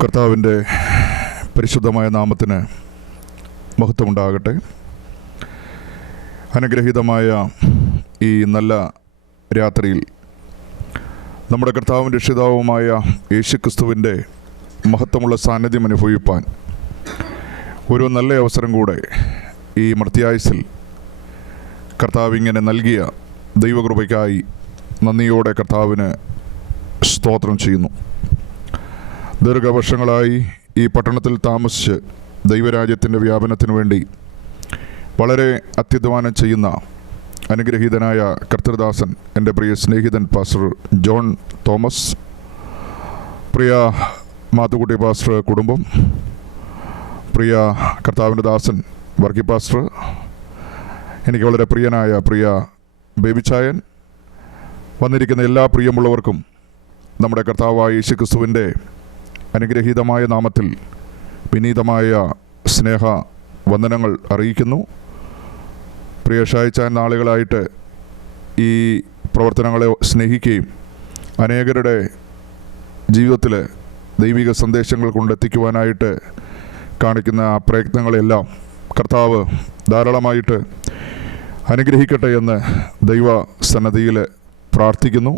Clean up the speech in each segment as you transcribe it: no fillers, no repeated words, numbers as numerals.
കർത്താവിൻ്റെ പരിശുദ്ധമായ നാമത്തിന് മഹത്വമുണ്ടാകട്ടെ. അനുഗ്രഹീതമായ ഈ നല്ല രാത്രിയിൽ നമ്മുടെ കർത്താവും രക്ഷിതാവുമായ യേശുക്രിസ്തുവിൻ്റെ മഹത്വമുള്ള സാന്നിധ്യം അനുഭവിപ്പാൻ ഒരു നല്ല അവസരം കൂടെ ഈ മർത്തിയായുസിൽ കർത്താവ് ഇങ്ങനെ നൽകിയ ദൈവകൃപയ്ക്കായി നന്ദിയോടെ കർത്താവിന് സ്തോത്രം ചെയ്യുന്നു. ദീർഘവർഷങ്ങളായി ഈ പട്ടണത്തിൽ താമസിച്ച് ദൈവരാജ്യത്തിൻ്റെ വ്യാപനത്തിനു വേണ്ടി വളരെ അത്യധ്വാനം ചെയ്യുന്ന അനുഗ്രഹീതനായ കർത്തൃദാസൻ, എൻ്റെ പ്രിയ സ്നേഹിതൻ പാസ്റ്റർ ജോൺ തോമസ്, പ്രിയ മാത്തുക്കുട്ടി പാസ്റ്റർ കുടുംബം, പ്രിയ കർത്താവിൻ്റെ ദാസൻ വർക്കി പാസ്റ്റർ, എനിക്ക് വളരെ പ്രിയനായ പ്രിയ ബേബിച്ചായൻ, വന്നിരിക്കുന്ന എല്ലാ പ്രിയമുള്ളവർക്കും നമ്മുടെ കർത്താവായ യേശുക്രിസ്തുവിൻ്റെ അനുഗ്രഹീതമായ നാമത്തിൽ വിനീതമായ സ്നേഹ വന്ദനങ്ങൾ അറിയിക്കുന്നു. പ്രിയ ഷായിച്ചാൻ നാളുകളായിട്ട് ഈ പ്രവർത്തനങ്ങളെ സ്നേഹിക്കുകയും അനേകരുടെ ജീവിതത്തിൽ ദൈവിക സന്ദേശങ്ങൾ കൊണ്ടെത്തിക്കുവാനായിട്ട് കാണിക്കുന്ന പ്രയത്നങ്ങളെല്ലാം കർത്താവ് ധാരാളമായിട്ട് അനുഗ്രഹിക്കട്ടെ എന്ന് ദൈവസന്നദ്ധിയിൽ പ്രാർത്ഥിക്കുന്നു.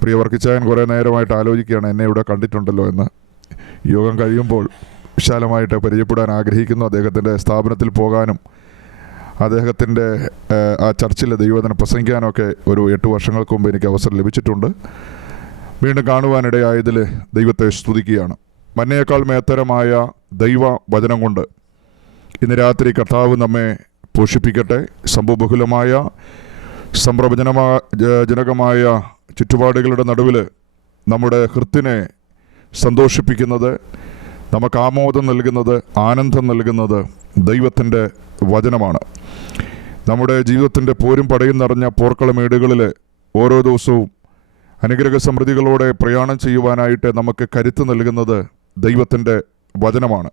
പ്രിയ വർക്കിച്ചായൻ കുറേ നേരമായിട്ട് ആലോചിക്കുകയാണ്, എന്നെ ഇവിടെ കണ്ടിട്ടുണ്ടല്ലോ എന്ന്. യോഗം കഴിയുമ്പോൾ വിശാലമായിട്ട് പരിചയപ്പെടാൻ ആഗ്രഹിക്കുന്നു. അദ്ദേഹത്തിൻ്റെ സ്ഥാപനത്തിൽ പോകാനും അദ്ദേഹത്തിൻ്റെ ആ ചർച്ചിൽ ദൈവവചനം പ്രസംഗിക്കാനൊക്കെ ഒരു 8 വർഷങ്ങൾക്ക് മുമ്പ് എനിക്ക് അവസരം ലഭിച്ചിട്ടുണ്ട്. വീണ്ടും കാണുവാനിടയായതിൽ ദൈവത്തെ സ്തുതിക്കുകയാണ്. മന്നയേക്കാൾ മേത്തരമായ ദൈവവചനം കൊണ്ട് ഇന്ന് രാത്രി കർത്താവ് നമ്മെ പോഷിപ്പിക്കട്ടെ. സംഭവബഹുലമായ ജനകമായ ചുറ്റുപാടുകളുടെ നടുവിൽ നമ്മുടെ ഹൃത്തിനെ സന്തോഷിപ്പിക്കുന്നത്, നമുക്ക് ആമോദം നൽകുന്നത്, ആനന്ദം നൽകുന്നത് ദൈവത്തിൻ്റെ വചനമാണ്. നമ്മുടെ ജീവിതത്തിൻ്റെ പോരും പടയും നിറഞ്ഞ പോർക്കളമേടുകളിൽ ഓരോ ദിവസവും അനുഗ്രഹ സമൃദ്ധികളോടെ പ്രയാണം ചെയ്യുവാനായിട്ട് നമുക്ക് കരുത്ത് നൽകുന്നത് ദൈവത്തിൻ്റെ വചനമാണ്.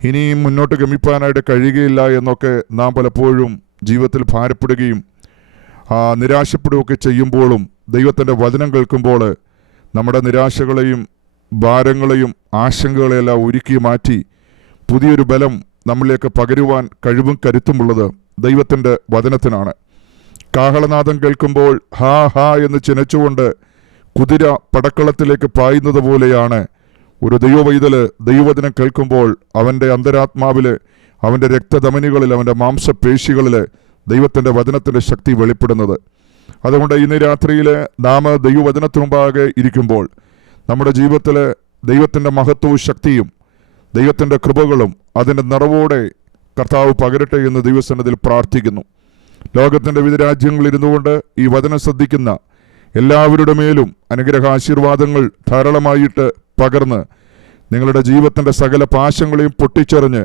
ഇനിയും മുന്നോട്ട് ഗമിപ്പാനായിട്ട് കഴിയുകയില്ല എന്നൊക്കെ നാം പലപ്പോഴും ജീവിതത്തിൽ ഭാരപ്പെടുകയും നിരാശപ്പെടുകയൊക്കെ ചെയ്യുമ്പോഴും ദൈവത്തിൻ്റെ വചനം കേൾക്കുമ്പോൾ നമ്മുടെ നിരാശകളെയും ഭാരങ്ങളെയും ആശങ്കകളെയെല്ലാം ഒരുക്കി മാറ്റി പുതിയൊരു ബലം നമ്മളിലേക്ക് പകരുവാൻ കഴിവും കരുത്തുമുള്ളത് ദൈവത്തിൻ്റെ വചനത്തിനാണ്. കാഹളനാദം കേൾക്കുമ്പോൾ ഹാ ഹാ എന്ന് ചിനച്ചുകൊണ്ട് കുതിര പടക്കളത്തിലേക്ക് പായുന്നത് പോലെയാണ് ഒരു ദൈവവൈതല് ദൈവവചനം കേൾക്കുമ്പോൾ അവൻ്റെ അന്തരാത്മാവിൽ, അവൻ്റെ രക്തധമനികളിൽ, അവൻ്റെ മാംസപേശികളിൽ ദൈവത്തിൻ്റെ വചനത്തിൻ്റെ ശക്തി വെളിപ്പെടുന്നത്. അതുകൊണ്ട് ഇന്ന് രാത്രിയിൽ നാം ദൈവവചനത്തിനു മുമ്പാകെ ഇരിക്കുമ്പോൾ നമ്മുടെ ജീവിതത്തിൽ ദൈവത്തിൻ്റെ മഹത്വവും ശക്തിയും ദൈവത്തിൻ്റെ കൃപകളും അതിൻ്റെ നിറവോടെ കർത്താവ് പകരട്ടെ എന്ന് ദൈവസന്നിധിയിൽ പ്രാർത്ഥിക്കുന്നു. ലോകത്തിൻ്റെ വിവിധ രാജ്യങ്ങളിൽ ഇരുന്നുകൊണ്ട് ഈ വചനം ശ്രദ്ധിക്കുന്ന എല്ലാവരുടെ മേലും അനുഗ്രഹാശീർവാദങ്ങൾ ധാരാളമായിട്ട് പകർന്ന് നിങ്ങളുടെ ജീവിതത്തിൻ്റെ സകല പാശങ്ങളെയും പൊട്ടിച്ചെറിഞ്ഞ്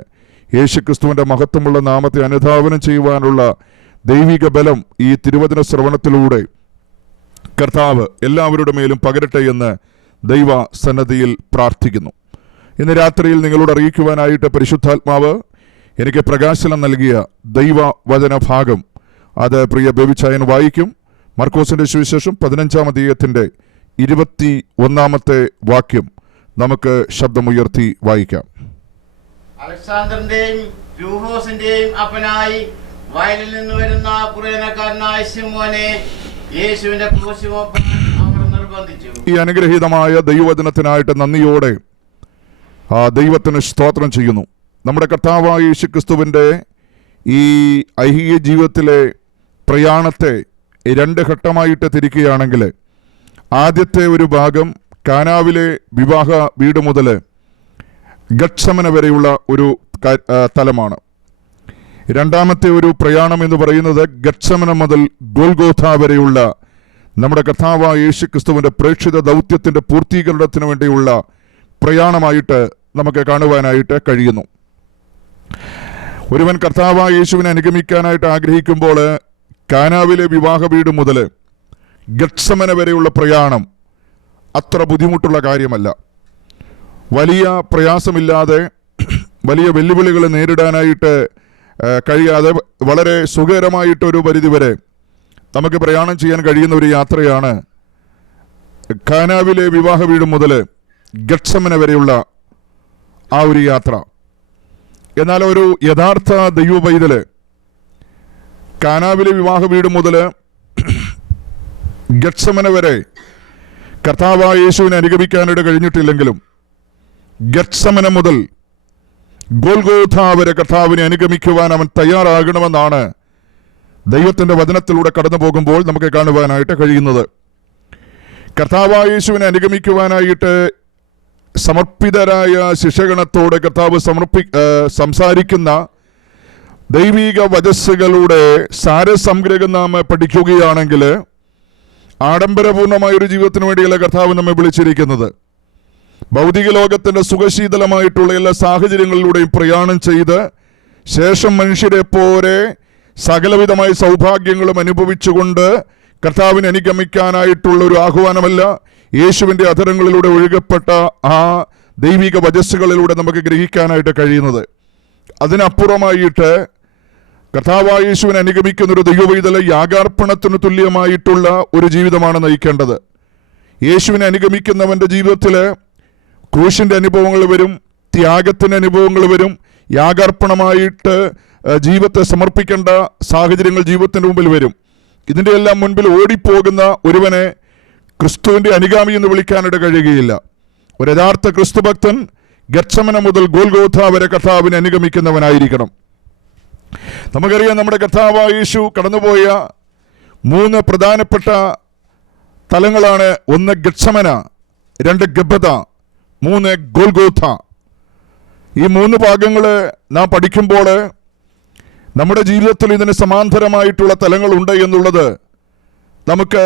യേശുക്രിസ്തുവിൻ്റെ മഹത്വമുള്ള നാമത്തെ അനുധാവനം ചെയ്യുവാനുള്ള ദൈവിക ബലം ഈ തിരുവചന ശ്രവണത്തിലൂടെ കർത്താവ് എല്ലാവരുടെ മേലും പകരട്ടെ എന്ന് ദൈവ സന്നദ്ധിയിൽ പ്രാർത്ഥിക്കുന്നു. ഇന്ന് രാത്രിയിൽ നിങ്ങളോട് അറിയിക്കുവാനായിട്ട് പരിശുദ്ധാത്മാവ് എനിക്ക് പ്രകാശനം നൽകിയ ദൈവ വചന ഭാഗം അത് പ്രിയ ബേബിച്ചായൻ വായിക്കും. മർക്കോസിൻ്റെ സുവിശേഷം 15-ാം അധ്യായത്തിൻ്റെ 21-ാമത്തെ വാക്യം നമുക്ക് ശബ്ദമുയർത്തി വായിക്കാം. അലക്സാണ്ടറിന്റെയും രൂഫോസിന്റെയും അപ്പനായി വയലിൽ നിന്ന് വരുന്ന കുറേനക്കാരനായ ശിമോനെ യേശുവിന്റെ ക്രൂശുമൊപ്പം അവർ നിർബന്ധിച്ചു. ഈ അനുഗ്രഹീതമായ ദൈവവചനത്തിനായിട്ട് നന്ദിയോടെ ദൈവത്തിന് സ്തോത്രം ചെയ്യുന്നു. നമ്മുടെ കർത്താവായ യേശുക്രിസ്തുവിൻ്റെ ഈ ഐഹിക ജീവിതത്തിലെ പ്രയാണത്തെ 2 ഘട്ടമായിട്ട് തിരിക്കുകയാണെങ്കിൽ ആദ്യത്തെ ഒരു ഭാഗം കാനാവിലെ വിവാഹ വീട് മുതൽ ഗത്സമന വരെയുള്ള ഒരു തലമാണ്. രണ്ടാമത്തെ ഒരു പ്രയാണം എന്ന് പറയുന്നത് ഗത്സമന മുതൽ ഗോൽഗോഥ വരെയുള്ള നമ്മുടെ കർത്താവായ യേശുക്രിസ്തുവിൻ്റെ പ്രേക്ഷിത ദൗത്യത്തിൻ്റെ പൂർത്തീകരണത്തിന് വേണ്ടിയുള്ള പ്രയാണമായിട്ട് നമുക്ക് കാണുവാനായിട്ട് കഴിയുന്നു. ഒരുവൻ കർത്താവായ യേശുവിനെ അനുഗമിക്കാനായിട്ട് ആഗ്രഹിക്കുമ്പോൾ കാനാവിലെ വിവാഹ വീട് മുതൽ ഗത്സമന വരെയുള്ള പ്രയാണം അത്ര ബുദ്ധിമുട്ടുള്ള കാര്യമല്ല. വലിയ പ്രയാസമില്ലാതെ വലിയ വെല്ലുവിളികൾ നേരിടാനായിട്ട് കഴിയാതെ വളരെ സുഖകരമായിട്ടൊരു പരിധിവരെ നമുക്ക് പ്രയാണം ചെയ്യാൻ കഴിയുന്ന ഒരു യാത്രയാണ് കാനാവിലെ വിവാഹ വീട് മുതൽ ഗത്സമന വരെയുള്ള ആ ഒരു യാത്ര. എന്നാൽ ഒരു യഥാർത്ഥ ദൈവ പൈതല് കാനാവിലെ വിവാഹ വീട് മുതൽ ഗത്സമന വരെ കർത്താവായ യേശുവിനെ അനുഗമിക്കാനായിട്ട് കഴിഞ്ഞിട്ടില്ലെങ്കിലും ഗത്സമന മുതൽ ഗോൽഗോഥ വരെ കർത്താവിനെ അനുഗമിക്കുവാൻ അവൻ തയ്യാറാകണമെന്നാണ് ദൈവത്തിൻ്റെ വചനത്തിലൂടെ കടന്നു പോകുമ്പോൾ നമുക്ക് കാണുവാനായിട്ട് കഴിയുന്നത്. കർത്താവായ യേശുവിനെ അനുഗമിക്കുവാനായിട്ട് സമർപ്പിതരായ ശിഷ്യഗണത്തോട് കർത്താവ് സംസാരിക്കുന്ന ദൈവിക വചസ്സുകളുടെ സാരസംഗ്രഹം നാം പഠിക്കുകയാണെങ്കിൽ ആഡംബരപൂർണമായൊരു ജീവിതത്തിന് വേണ്ടിയല്ല കർത്താവ് നമ്മെ വിളിച്ചിരിക്കുന്നത്. ഭൗതിക ലോകത്തിൻ്റെ സുഖശീതളമായിട്ടുള്ള എല്ലാ സാഹചര്യങ്ങളിലൂടെയും പ്രയാണം ചെയ്ത് ശേഷം മനുഷ്യരെ പോലെ സകലവിധമായ സൗഭാഗ്യങ്ങളും അനുഭവിച്ചുകൊണ്ട് കർത്താവിനെ അനുഗമിക്കാനായിട്ടുള്ള ഒരു ആഹ്വാനമല്ല യേശുവിൻ്റെ അധരങ്ങളിലൂടെ ഒഴുകപ്പെട്ട ആ ദൈവിക വചസ്സുകളിലൂടെ നമുക്ക് ഗ്രഹിക്കാനായിട്ട് കഴിയുന്നത്. അതിനപ്പുറമായിട്ട് കർത്താവായ യേശുവിനെ അനുഗമിക്കുന്ന ഒരു ദൈവവൈതല യാഗാർപ്പണത്തിന് തുല്യമായിട്ടുള്ള ഒരു ജീവിതമാണ് നയിക്കേണ്ടത്. യേശുവിനെ അനുഗമിക്കുന്നവൻ്റെ ജീവിതത്തിൽ ക്രൂശിൻ്റെ അനുഭവങ്ങൾ വരും, ത്യാഗത്തിൻ്റെ അനുഭവങ്ങൾ വരും, യാഗാർപ്പണമായിട്ട് ജീവിതത്തെ സമർപ്പിക്കേണ്ട സാഹചര്യങ്ങൾ ജീവിതത്തിൻ്റെ മുമ്പിൽ വരും. ഇതിൻ്റെ എല്ലാം മുൻപിൽ ഓടിപ്പോകുന്ന ഒരുവനെ ക്രിസ്തുവിൻ്റെ അനുഗാമി എന്ന് വിളിക്കാനായിട്ട് കഴിയുകയില്ല. ഒരു യഥാർത്ഥ ക്രിസ്തുഭക്തൻ ഗത്സമന മുതൽ ഗോൽഗോഥ വരെ കർത്താവിനെ അനുഗമിക്കുന്നവനായിരിക്കണം. നമുക്കറിയാം, നമ്മുടെ കർത്താവായ യേശു കടന്നുപോയ 3 പ്രധാനപ്പെട്ട തലങ്ങളാണ്. 1 ഗത്സമന, 2 ഗബ്ബത, 3 ഗോൽഗോഥ. ഈ 3 ഭാഗങ്ങൾ നാം പഠിക്കുമ്പോൾ നമ്മുടെ ജീവിതത്തിൽ ഇതിന് സമാന്തരമായിട്ടുള്ള തലങ്ങളുണ്ട് എന്നുള്ളത് നമുക്ക്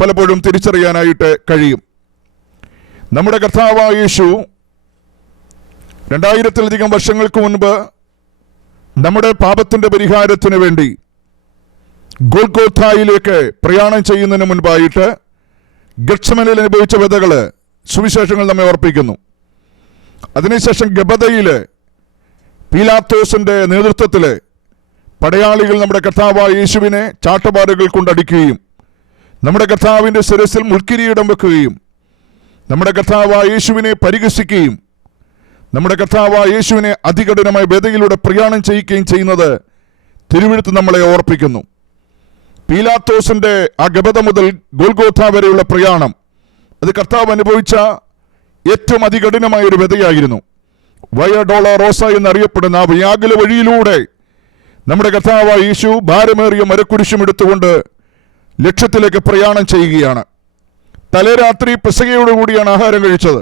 പലപ്പോഴും തിരിച്ചറിയാനായിട്ട് കഴിയും. നമ്മുടെ കർത്താവായ യേശു 2000-ലധികം വർഷങ്ങൾക്ക് മുൻപ് നമ്മുടെ പാപത്തിൻ്റെ പരിഹാരത്തിന് വേണ്ടി ഗോൽഗോഥായിലേക്ക് പ്രയാണം ചെയ്യുന്നതിന് മുൻപായിട്ട് ഗത്സമനയിൽ അനുഭവിച്ച വ്യതകൾ സുവിശേഷങ്ങൾ നമ്മെ ഓർപ്പിക്കുന്നു. അതിനുശേഷം ഗബദയിൽ പീലാത്തോസിൻ്റെ നേതൃത്വത്തിൽ പടയാളികൾ നമ്മുടെ കർത്താവായ യേശുവിനെ ചാട്ടവാറുകൾ കൊണ്ടടിക്കുകയും നമ്മുടെ കർത്താവിൻ്റെ ശിരസിൽ മുൾക്കിരീടം വെക്കുകയും നമ്മുടെ കർത്താവായ യേശുവിനെ പരിഹസിക്കുകയും നമ്മുടെ കർത്താവായ യേശുവിനെ അതികഠിനമായ വ്യതയിലൂടെ പ്രയാണം ചെയ്യിക്കുകയും ചെയ്യുന്നത് തിരുവെഴുത്ത് നമ്മളെ ഓർപ്പിക്കുന്നു. പീലാത്തോസിൻ്റെ ആ ഗബദ മുതൽ ഗോൽഗോഥ വരെയുള്ള പ്രയാണം അത് കർത്താവ് അനുഭവിച്ച ഏറ്റവും അതികഠിനമായ ഒരു വ്യതയായിരുന്നു. വയ ഡോളറോസ എന്നറിയപ്പെടുന്ന ആ വ്യാകുല വഴിയിലൂടെ നമ്മുടെ കർത്താവായ യേശു ഭാരമേറിയ മരക്കുരിശും എടുത്തുകൊണ്ട് ലക്ഷ്യത്തിലേക്ക് പ്രയാണം ചെയ്യുകയാണ്. തലേരാത്രി പെസഹയോടുകൂടിയാണ് ആഹാരം കഴിച്ചത്.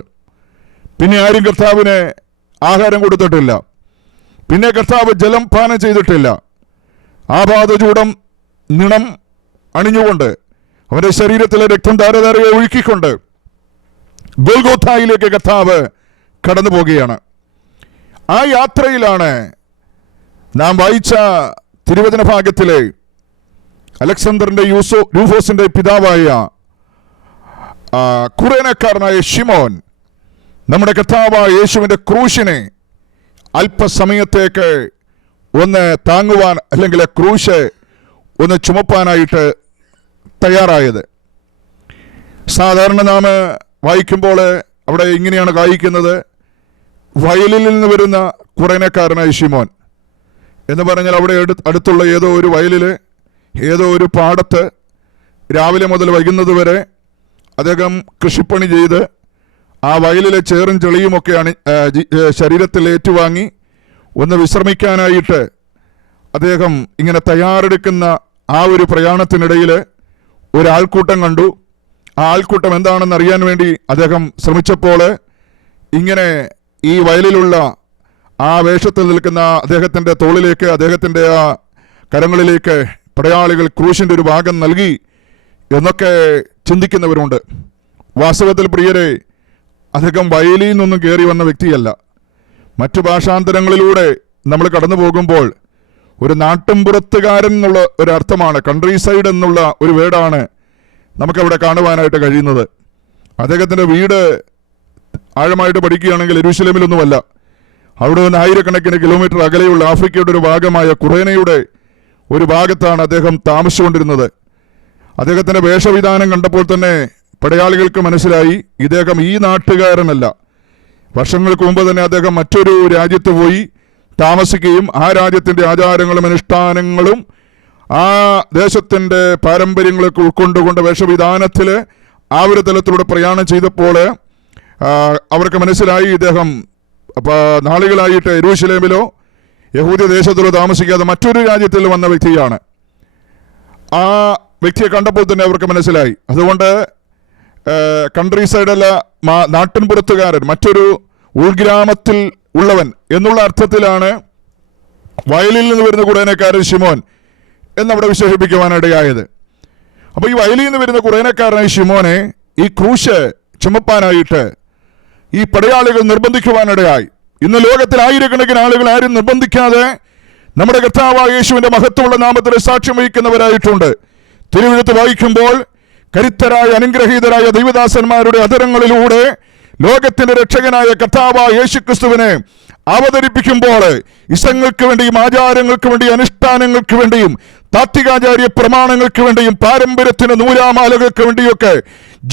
പിന്നെ ആരും കർത്താവിന് ആഹാരം കൊടുത്തിട്ടില്ല. പിന്നെ കർത്താവ് ജലം പാനം ചെയ്തിട്ടില്ല. ആപാദചൂടം നിണം അണിഞ്ഞുകൊണ്ട് അവൻ്റെ ശരീരത്തിലെ രക്തം ധാരധാരയെ ഒഴുക്കിക്കൊണ്ട് ഗോൽഗോഥായിലേക്ക് കർത്താവ് കടന്നു പോകുകയാണ്. ആ യാത്രയിലാണ് നാം വായിച്ച തിരുവചന ഭാഗത്തിലെ അലക്സാണ്ടറിൻ്റെ രൂഫോസിൻ്റെ പിതാവായ കുറേനക്കാരനായ ശിമോൻ നമ്മുടെ കർത്താവായ യേശുവിൻ്റെ ക്രൂശിനെ അല്പസമയത്തേക്ക് ഒന്ന് താങ്ങുവാൻ അല്ലെങ്കിൽ ക്രൂശ് ഒന്ന് ചുമപ്പാനായിട്ട് തയ്യാറായത്. സാധാരണ നാം വായിക്കുമ്പോൾ അവിടെ ഇങ്ങനെയാണ് വായിക്കുന്നത്, വയലിൽ നിന്ന് വരുന്ന കുറേനക്കാരനായ ശിമോൻ എന്ന് പറഞ്ഞാൽ അവിടെ അടുത്തുള്ള ഏതോ ഒരു വയലിൽ ഏതോ ഒരു പാടത്ത് രാവിലെ മുതൽ വൈകുന്നത് വരെ അദ്ദേഹം കൃഷിപ്പണി ചെയ്ത് ആ വയലിലെ ചേറും ചെളിയുമൊക്കെയാണ് ശരീരത്തിൽ ഏറ്റുവാങ്ങി ഒന്ന് വിശ്രമിക്കാനായിട്ട് അദ്ദേഹം ഇങ്ങനെ തയ്യാറെടുക്കുന്ന ആ ഒരു പ്രയാണത്തിനിടയിൽ ഒരാൾക്കൂട്ടം കണ്ടു. ആ ആൾക്കൂട്ടം എന്താണെന്ന് അറിയാൻ വേണ്ടി അദ്ദേഹം ശ്രമിച്ചപ്പോൾ ഇങ്ങനെ ഈ വയലിലുള്ള ആ വേഷത്തിൽ നിൽക്കുന്ന അദ്ദേഹത്തിൻ്റെ തോളിലേക്ക്, അദ്ദേഹത്തിൻ്റെ ആ കരങ്ങളിലേക്ക് പടയാളികൾ ക്രൂശിൻ്റെ ഒരു ഭാഗം നൽകി എന്നൊക്കെ ചിന്തിക്കുന്നവരുണ്ട്. വാസ്തവത്തിൽ പ്രിയരെ, അദ്ദേഹം വയലിൽ നിന്നൊന്നും കയറി വന്ന വ്യക്തിയല്ല. മറ്റു ഭാഷാന്തരങ്ങളിലൂടെ നമ്മൾ കടന്നു പോകുമ്പോൾ ഒരു നാട്ടിൻപുറത്തുകാരൻ എന്നുള്ള ഒരു അർത്ഥമാണ്, കൺട്രി സൈഡ് എന്നുള്ള ഒരു വേർഡാണ് നമുക്കവിടെ കാണുവാനായിട്ട് കഴിയുന്നത്. അദ്ദേഹത്തിൻ്റെ വീട് ആഴമായിട്ട് പഠിക്കുകയാണെങ്കിൽ യെരൂശലേമിലൊന്നുമല്ല, അവിടെ നിന്ന് 1000 കിലോമീറ്റർ അകലെയുള്ള ആഫ്രിക്കയുടെ ഒരു ഭാഗമായ കുറേനയുടെ ഒരു ഭാഗത്താണ് അദ്ദേഹം താമസിച്ചുകൊണ്ടിരുന്നത്. അദ്ദേഹത്തിൻ്റെ വേഷവിധാനം കണ്ടപ്പോൾ തന്നെ പടയാളികൾക്ക് മനസ്സിലായി ഇദ്ദേഹം ഈ നാട്ടുകാരനല്ല. വർഷങ്ങൾക്ക് മുമ്പ് തന്നെ അദ്ദേഹം മറ്റൊരു രാജ്യത്ത് പോയി താമസിക്കുകയും ആ രാജ്യത്തിൻ്റെ ആചാരങ്ങളും അനുഷ്ഠാനങ്ങളും ആ ദേശത്തിൻ്റെ പാരമ്പര്യങ്ങളൊക്കെ ഉൾക്കൊണ്ടുകൊണ്ട് വേഷവിധാനത്തിൽ ആ ഒരു തലത്തിലൂടെ പ്രയാണം ചെയ്തപ്പോൾ അവർക്ക് മനസ്സിലായി ഇദ്ദേഹം നാളുകളായിട്ട് യെരൂശലേമിലോ യഹൂദ്യ ദേശത്തിലോ താമസിക്കാതെ മറ്റൊരു രാജ്യത്തിൽ വന്ന വ്യക്തിയാണ്. ആ വ്യക്തിയെ കണ്ടപ്പോൾ തന്നെ അവർക്ക് മനസ്സിലായി. അതുകൊണ്ട് കൺട്രി സൈഡല്ല, നാട്ടിൻപുറത്തുകാരൻ, മറ്റൊരു ഉൾഗ്രാമത്തിൽ ഉള്ളവൻ എന്നുള്ള അർത്ഥത്തിലാണ് വയലിൽ നിന്ന് വരുന്ന കുറേനക്കാരൻ ശിമോൻ എന്നവിടെ വിശേഷിപ്പിക്കുവാനിടയായത്. അപ്പോൾ ഈ വയലിൽ നിന്ന് വരുന്ന കുറേനക്കാരനായ ശിമോനെ ഈ ക്രൂശ് ചുമപ്പാനായിട്ട് ഈ പടയാളികൾ നിർബന്ധിക്കുവാനിടയായി. ഇന്ന് ലോകത്തിൽ ആയിരക്കണക്കിന് ആളുകൾ ആരും നിർബന്ധിക്കാതെ നമ്മുടെ കർത്താവായ യേശുവിന്റെ മഹത്വമുള്ള നാമത്തിൽ സാക്ഷ്യം വഹിക്കുന്നവരായിട്ടുണ്ട്. തിരുവെഴുത്ത് വായിക്കുമ്പോൾ കരുത്തരായ അനുഗ്രഹീതരായ ദൈവദാസന്മാരുടെ അധരങ്ങളിലൂടെ ലോകത്തിന്റെ രക്ഷകനായ കർത്താവായ യേശുക്രിസ്തുവിനെ അവതരിപ്പിക്കുമ്പോൾ ഇസങ്ങൾക്ക് വേണ്ടിയും ആചാരങ്ങൾക്ക് വേണ്ടിയും അനുഷ്ഠാനങ്ങൾക്ക് വേണ്ടിയും താത്വികാചാര്യ പ്രമാണങ്ങൾക്ക് വേണ്ടിയും പാരമ്പര്യത്തിന് നൂലാമാലകൾക്ക് വേണ്ടിയൊക്കെ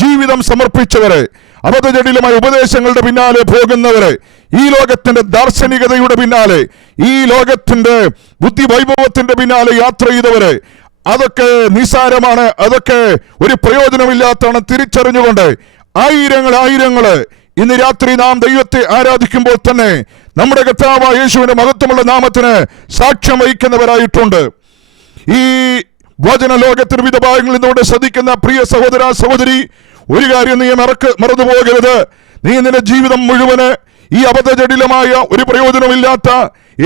ജീവിതം സമർപ്പിച്ചവരെ, അബദ്ധജടിലമായ ഉപദേശങ്ങളുടെ പിന്നാലെ പോകുന്നവരെ, ഈ ലോകത്തിന്റെ ദാർശനികതയുടെ പിന്നാലെ, ഈ ലോകത്തിന്റെ ബുദ്ധിവൈഭവത്തിന്റെ പിന്നാലെ യാത്ര ചെയ്തവരെ, അതൊക്കെ നിസ്സാരമാണ്, അതൊക്കെ ഒരു പ്രയോജനമില്ലാത്തതാണ് തിരിച്ചറിഞ്ഞുകൊണ്ട് ആയിരങ്ങള് ഇന്ന് രാത്രി നാം ദൈവത്തെ ആരാധിക്കുമ്പോൾ തന്നെ നമ്മുടെ കർത്താവായ യേശുവിന്റെ മഹത്വമുള്ള നാമത്തിന് സാക്ഷ്യം വഹിക്കുന്നവരായിട്ടുണ്ട്. ഈ വചന ലോകത്തിന് വിവിധ ഭാഗങ്ങളിൽ നിന്നുകൊണ്ട് ശ്രദ്ധിക്കുന്ന പ്രിയ സഹോദര സഹോദരി, ഒരു കാര്യം നീ മറന്നു പോകരുത്. നീ നിന്റെ ജീവിതം മുഴുവന് ഈ അബദ്ധജടിലമായ ഒരു പ്രയോജനമില്ലാത്ത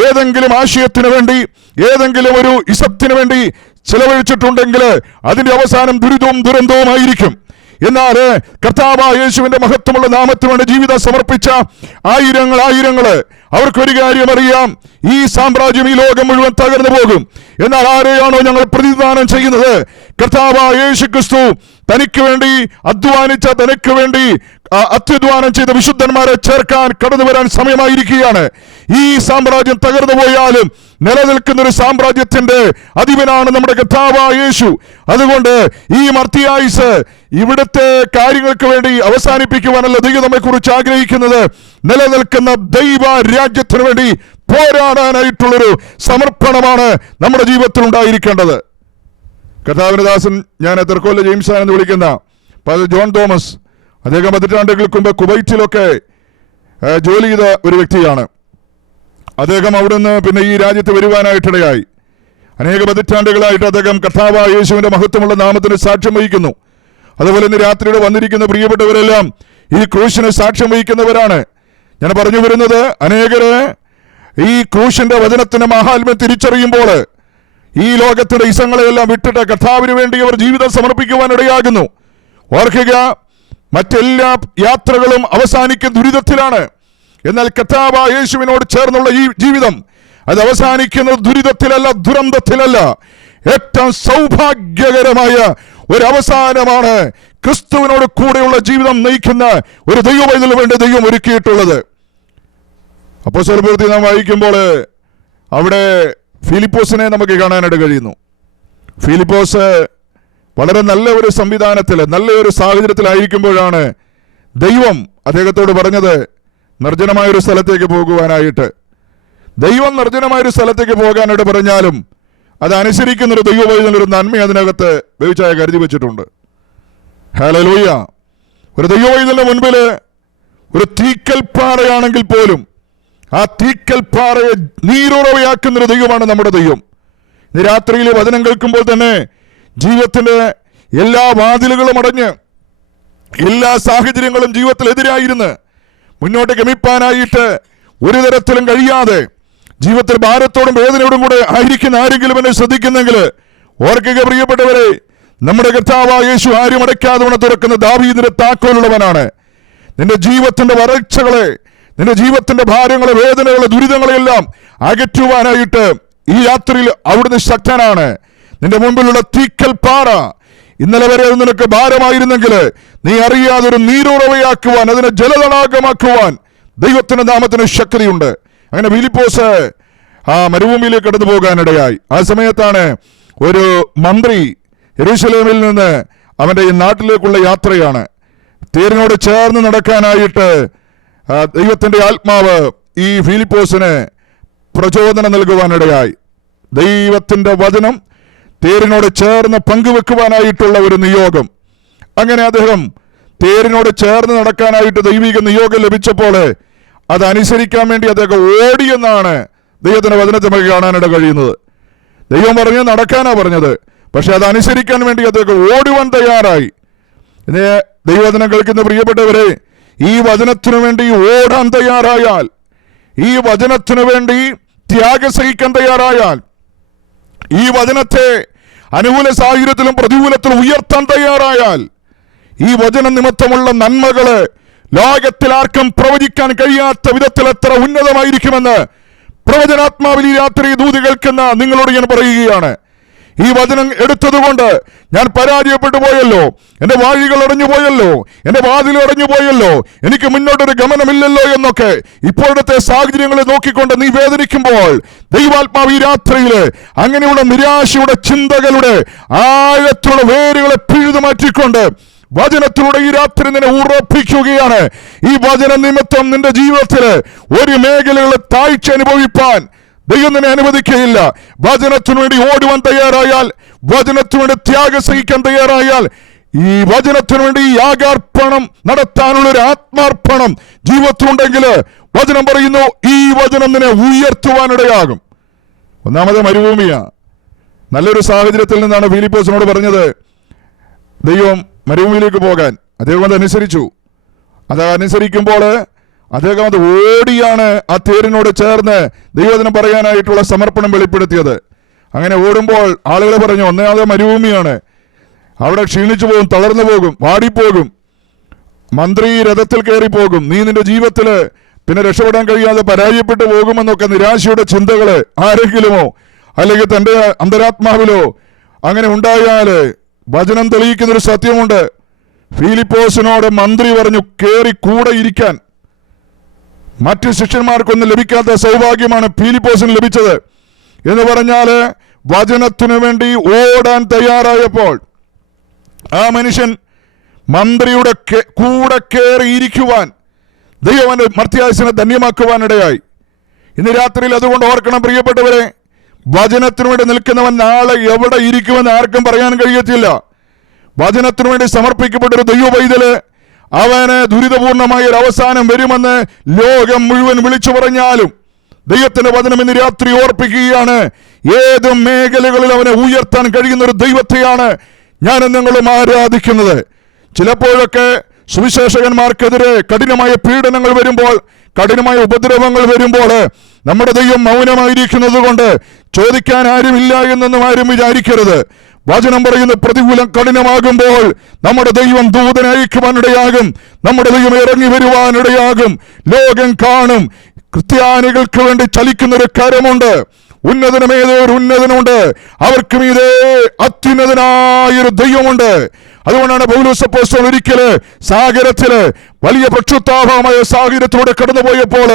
ഏതെങ്കിലും ആശയത്തിന് വേണ്ടി, ഏതെങ്കിലും ഒരു ഇസത്തിന് വേണ്ടി ചെലവഴിച്ചിട്ടുണ്ടെങ്കിൽ അതിന്റെ അവസാനം ദുരിതവും ദുരന്തവുമായിരിക്കും. എന്നാൽ കർത്താവായ യേശുവിന്റെ മഹത്വമുള്ള നാമത്തിന് വേണ്ടി ജീവിതം സമർപ്പിച്ച ആയിരങ്ങള് അവർക്കൊരു കാര്യം അറിയാം, ഈ സാമ്രാജ്യം, ഈ ലോകം മുഴുവൻ തകർന്നു പോകും. എന്നാൽ ആരെയാണോ ഞങ്ങൾ പ്രതിദാനം ചെയ്യുന്നത്, കർത്താവായ യേശുക്രിസ്തു തനിക്ക് വേണ്ടി അധ്വാനിച്ച, തനിക്ക് വേണ്ടി അത്യുദ്ധാനം ചെയ്ത വിശുദ്ധന്മാരെ ചേർക്കാൻ കടന്നു വരാൻ സമയമായിരിക്കുകയാണ്. ഈ സാമ്രാജ്യം തകർന്നു പോയാലും നിലനിൽക്കുന്ന ഒരു സാമ്രാജ്യത്തിന്റെ അധിപനാണ് നമ്മുടെ കർത്താവായ യേശു. അതുകൊണ്ട് ഈ മർത്തിയായുസ് ഇവിടുത്തെ കാര്യങ്ങൾക്ക് വേണ്ടി അവസാനിപ്പിക്കുവാനല്ല ദൈവം നമ്മെ കുറിച്ച് ആഗ്രഹിക്കുന്നത്. നിലനിൽക്കുന്ന ദൈവ രാജ്യത്തിന് വേണ്ടി പോരാടാനായിട്ടുള്ളൊരു സമർപ്പണമാണ് നമ്മുടെ ജീവിതത്തിൽ ഉണ്ടായിരിക്കേണ്ടത്. കർത്താവിന്റെ ദാസൻ, ഞാൻ തെർക്കോല ജെയിംസ് എന്ന് വിളിക്കുന്ന ജോൺ തോമസ്, അദ്ദേഹം 10 പതിറ്റാണ്ടുകൾക്ക് മുമ്പ് കുവൈറ്റിലൊക്കെ ജോലി ചെയ്ത ഒരു വ്യക്തിയാണ്. അദ്ദേഹം അവിടുന്ന് പിന്നെ ഈ രാജ്യത്ത് വരുവാനായിട്ടിടയായി. അനേക 10 പതിറ്റാണ്ടുകളായിട്ട് അദ്ദേഹം കർത്താവായ യേശുവിന്റെ മഹത്വമുള്ള നാമത്തിന് സാക്ഷ്യം വഹിക്കുന്നു. അതുപോലെ ഇന്ന് രാത്രിയുടെ വന്നിരിക്കുന്ന പ്രിയപ്പെട്ടവരെല്ലാം ഈ ക്രൂശിന് സാക്ഷ്യം വഹിക്കുന്നവരാണ്. ഞാൻ പറഞ്ഞു വരുന്നത്, അനേകര് ഈ ക്രൂശിന്റെ വചനത്തിന്റെ മഹാത്മ്യം തിരിച്ചറിയുമ്പോൾ ഈ ലോകത്തിന്റെ ഇസങ്ങളെയെല്ലാം വിട്ടിട്ട് കർത്താവിന് വേണ്ടി അവർ ജീവിതം സമർപ്പിക്കുവാനിടയാകുന്നു. ഓർക്കുക, മറ്റെല്ലാ യാത്രകളും അവസാനിക്കുന്ന ദുരിതത്തിലാണ്. എന്നാൽ കർത്താവായ യേശുവിനോട് ചേർന്നുള്ള ഈ ജീവിതം അത് അവസാനിക്കുന്നത് ദുരിതത്തിലല്ല, ദുരന്തത്തിലല്ല. ഏറ്റവും സൗഭാഗ്യകരമായ ഒരു അവസാനമാണ് ക്രിസ്തുവിനോട് കൂടെയുള്ള ജീവിതം നയിക്കുന്ന ഒരു ദൈവവൈതലിന് വേണ്ടി ദൈവം ഒരുക്കിയിട്ടുള്ളത്. അപ്പോസ്തലപ്രവൃത്തി നാം വായിക്കുമ്പോൾ അവിടെ ഫിലിപ്പോസിനെ നമുക്ക് കാണാനായിട്ട് കഴിയുന്നു. ഫിലിപ്പോസ് വളരെ നല്ല ഒരു സംവിധാനത്തിൽ, നല്ല ഒരു സാഹചര്യത്തിലായിരിക്കുമ്പോഴാണ് ദൈവം അദ്ദേഹത്തോട് പറഞ്ഞത് നിർജ്ജനമായൊരു സ്ഥലത്തേക്ക് പോകുവാനായിട്ട്. ദൈവം നിർജ്ജനമായൊരു സ്ഥലത്തേക്ക് പോകാനായിട്ട് പറഞ്ഞാലും അത് അനുസരിക്കുന്നൊരു ദൈവവൈതലിനൊരു നന്മ അതിനകത്ത് ദൈവചായ കരുതി വെച്ചിട്ടുണ്ട്. ഹല്ലേലൂയ. ഒരു ദൈവവൈതലിന്റെ മുൻപിൽ ഒരു തീക്കൽപ്പാറയാണെങ്കിൽ പോലും ആ തീക്കൽപ്പാറയെ നീരുറവയാക്കുന്നൊരു ദൈവമാണ് നമ്മുടെ ദൈവം. ഇന്ന് രാത്രിയിൽ വചനം കേൾക്കുമ്പോൾ തന്നെ ജീവിതത്തിന്റെ എല്ലാ വാതിലുകളും അടഞ്ഞ്, എല്ലാ സാഹചര്യങ്ങളും ജീവിതത്തിൽ എതിരായിരുന്ന് മുന്നോട്ട് ഗമിപ്പാനായിട്ട് ഒരു തരത്തിലും കഴിയാതെ ജീവിതത്തിൽ ഭാരത്തോടും വേദനയോടും കൂടെ ആയിരിക്കുന്ന ആരെങ്കിലും എന്നെ ശ്രദ്ധിക്കുന്നെങ്കിൽ ഓർക്കുക പ്രിയപ്പെട്ടവരെ, നമ്മുടെ കർത്താവായ യേശു ആരും അടയ്ക്കാതെ തുറക്കുന്ന ദാവീദിന്റെ താക്കോലുള്ളവനാണ്. നിന്റെ ജീവിതത്തിന്റെ വരൾച്ചകളെ, നിന്റെ ജീവിതത്തിന്റെ ഭാരങ്ങളെ, വേദനകളെ, ദുരിതങ്ങളെയെല്ലാം അകറ്റുവാനായിട്ട് ഈ രാത്രിയിൽ അവിടുന്ന് ശക്തനാണ്. നിന്റെ മുമ്പിലുള്ള തീക്കൽ പാറ ഇന്നലെ വരെ നിനക്ക് ഭാരമായിരുന്നെങ്കിൽ നീ അറിയാതെ ഒരു നീരുറവയാക്കുവാൻ, അതിനെ ജലതടാകമാക്കുവാൻ ദൈവത്തിന്റെ നാമത്തിന് ശക്തിയുണ്ട്. അങ്ങനെ ഫിലിപ്പോസ് ആ മരുഭൂമിയിലേക്ക് കടന്നു പോകാനിടയായി. ആ സമയത്താണ് ഒരു മന്ത്രി യെരൂശലേമിൽ നിന്ന് അവൻ്റെ ഈ നാട്ടിലേക്കുള്ള യാത്രയാണ്. തേരിനോട് ചേർന്ന് നടക്കാനായിട്ട് ദൈവത്തിൻ്റെ ആത്മാവ് ഈ ഫിലിപ്പോസിന് പ്രചോദനം നൽകുവാനിടയായി. ദൈവത്തിൻ്റെ വചനം തേരിനോട് ചേർന്ന് പങ്കുവെക്കുവാനായിട്ടുള്ള ഒരു നിയോഗം. അങ്ങനെ അദ്ദേഹം തേരിനോട് ചേർന്ന് നടക്കാനായിട്ട് ദൈവിക നിയോഗം ലഭിച്ചപ്പോൾ അതനുസരിക്കാൻ വേണ്ടി അദ്ദേഹം ഓടിയെന്നാണ് ദൈവത്തിൻ്റെ വചനത്തെ നമുക്ക് കാണാനിട കഴിയുന്നത്. ദൈവം പറഞ്ഞ് നടക്കാനാ പറഞ്ഞത്, പക്ഷെ അതനുസരിക്കാൻ വേണ്ടി അദ്ദേഹം ഓടുവാൻ തയ്യാറായി. ഇന്ന് ദൈവവചനം കേൾക്കുന്ന പ്രിയപ്പെട്ടവരെ, ഈ വചനത്തിനു വേണ്ടി ഓടാൻ തയ്യാറായാൽ, ഈ വചനത്തിനു വേണ്ടി ത്യാഗം സഹിക്കാൻ തയ്യാറായാൽ, ഈ വചനത്തെ അനുകൂല സാഹചര്യത്തിലും പ്രതികൂലത്തിലും ഉയർത്താൻ തയ്യാറായാൽ, ഈ വചന നിമിത്തമുള്ള നന്മകള് ലോകത്തിൽ ആർക്കും പ്രവചിക്കാൻ കഴിയാത്ത വിധത്തിൽ എത്ര ഉന്നതമായിരിക്കുമെന്ന് പ്രവചനാത്മാവിൽ ഈ രാത്രി ദൂത് കേൾക്കുന്ന നിങ്ങളോട് ഞാൻ പറയുകയാണ്. ഈ വചനം എടുത്തതുകൊണ്ട് ഞാൻ പരാജയപ്പെട്ടു പോയല്ലോ, എൻ്റെ വാഴികൾ അടഞ്ഞു പോയല്ലോ, എൻ്റെ വാതിൽ അടഞ്ഞു പോയല്ലോ, എനിക്ക് മുന്നോട്ടൊരു ഗമനമില്ലല്ലോ എന്നൊക്കെ ഇപ്പോഴത്തെ സാഹചര്യങ്ങളെ നോക്കിക്കൊണ്ട് നീ വേദനിക്കുമ്പോൾ, ദൈവാത്മാവ് ഈ രാത്രിയിൽ അങ്ങനെയുള്ള നിരാശയുടെ ചിന്തകളുടെ ആഴത്തിലുള്ള വേരുകളെ പിഴുതു മാറ്റിക്കൊണ്ട് വചനത്തിലൂടെ ഈ രാത്രി നിന്നെ ഉറപ്പിക്കുകയാണ്. ഈ വചന നിമിത്തം നിന്റെ ജീവിതത്തിൽ ഒരു മേഖലകളിൽ താഴ്ച അനുഭവിപ്പാൻ ദൈവം നിന്നെ അനുവദിക്കുകയില്ല. വചനത്തിനു വേണ്ടി ഓടുവാൻ തയ്യാറായാൽ, വചനത്തിനു വേണ്ടി ത്യാഗം സഹിക്കാൻ തയ്യാറായാൽ, ഈ വചനത്തിനു വേണ്ടി യാഗാർപ്പണം നടത്താനുള്ള ഒരു ആത്മാർപ്പണം ജീവിതത്തിലുണ്ടെങ്കിൽ വചനം പറയുന്നു, ഈ വചനം നിന്നെ ഉയർത്തുവാനിടയാകും. ഒന്നാമത് മരുഭൂമിയാ. നല്ലൊരു സാഹചര്യത്തിൽ നിന്നാണ് ഫിലിപ്പോസിനോട് പറഞ്ഞത് ദൈവം മരുഭൂമിയിലേക്ക് പോകാൻ. അദ്ദേഹം അതനുസരിച്ചു. അതനുസരിക്കുമ്പോൾ അദ്ദേഹം അത് ഓടിയാണ് ആ തേരിനോട് ചേർന്ന് ദൈവവചനം പറയാനായിട്ടുള്ള സമർപ്പണം വെളിപ്പെടുത്തിയത്. അങ്ങനെ ഓടുമ്പോൾ ആളുകൾ പറഞ്ഞു, ഒന്നാമത് മരുഭൂമിയാണ്, അവിടെ ക്ഷീണിച്ചു പോകും, തളർന്നു പോകും, വാടിപ്പോകും, മന്ത്രി രഥത്തിൽ കയറി പോകും, നീ നിന്റെ ജീവിതത്തിൽ പിന്നെ രക്ഷപ്പെടാൻ കഴിയാതെ പരാജയപ്പെട്ടു പോകുമെന്നൊക്കെ നിരാശയുടെ ചിന്തകൾ ആരെങ്കിലുമോ അല്ലെങ്കിൽ തൻ്റെ അന്തരാത്മാവിലോ അങ്ങനെ ഉണ്ടായാൽ വചനം തെളിയിക്കുന്നൊരു സത്യമുണ്ട്. ഫിലിപ്പോസിനോട് മന്ത്രി പറഞ്ഞു കയറി കൂടെ ഇരിക്കാൻ. മറ്റു ശിഷ്യന്മാർക്കൊന്നും ലഭിക്കാത്ത സൗഭാഗ്യമാണ് ഫിലിപ്പോസിന് ലഭിച്ചത്. എന്ന് പറഞ്ഞാൽ വചനത്തിനു വേണ്ടി ഓടാൻ തയ്യാറായപ്പോൾ ആ മനുഷ്യൻ മന്ത്രിയുടെ കൂടെ കയറിയിരിക്കുവാൻ ദൈവം മർത്യായുസിനെ ധന്യമാക്കുവാനിടയായി. ഇന്ന് രാത്രിയിൽ അതുകൊണ്ട് ഓർക്കണം പ്രിയപ്പെട്ടവരെ, വചനത്തിനു വേണ്ടി നിൽക്കുന്നവൻ നാളെ എവിടെ ഇരിക്കുമെന്ന് ആർക്കും പറയാൻ കഴിയത്തില്ല. വചനത്തിനു വേണ്ടി സമർപ്പിക്കപ്പെട്ടൊരു ദൈവ പൈതല് അവന് ദുരിതപൂർണമായ ഒരു അവസാനം വരുമെന്ന് ലോകം മുഴുവൻ വിളിച്ചു പറഞ്ഞാലും ദൈവത്തിന്റെ വചനം ഇന്ന് രാത്രി ഓർപ്പിക്കുകയാണ്, ഏത് മേഖലകളിൽ അവനെ ഉയർത്താൻ കഴിയുന്ന ഒരു ദൈവത്തെയാണ് ഞാനും നിങ്ങളും ആരാധിക്കുന്നത്. ചിലപ്പോഴൊക്കെ സുവിശേഷകന്മാർക്കെതിരെ കഠിനമായ പീഡനങ്ങൾ വരുമ്പോൾ, കഠിനമായ ഉപദ്രവങ്ങൾ വരുമ്പോൾ നമ്മുടെ ദൈവം മൗനമായിരിക്കുന്നത് കൊണ്ട് ചോദിക്കാൻ ആരുമില്ല എന്നൊന്നും ആരും വിചാരിക്കരുത്. വചനം പറയുന്ന പ്രതികൂലം കഠിനമാകുമ്പോൾ നമ്മുടെ ദൈവം ദൂതനയക്കുവാനിടയാകും, നമ്മുടെ ദൈവം ഇറങ്ങി വരുവാനിടയാകും. ലോകം കാണും ക്രിസ്ത്യാനികൾക്ക് വേണ്ടി ചലിക്കുന്നൊരു കരമുണ്ട്. ഉന്നതനമേതൊരു ഉന്നതനുണ്ട്, അവർക്കും ഇതേ അത്യുന്നതനായൊരു ദൈവമുണ്ട്. അതുകൊണ്ടാണ് പൗലോസ് അപ്പോസ്തലൻ ഒരിക്കല് സാഗരത്തില് വലിയ പ്രക്ഷുബ്ധാഭാവമായ സാഹചര്യത്തിലൂടെ കടന്നുപോയപ്പോൾ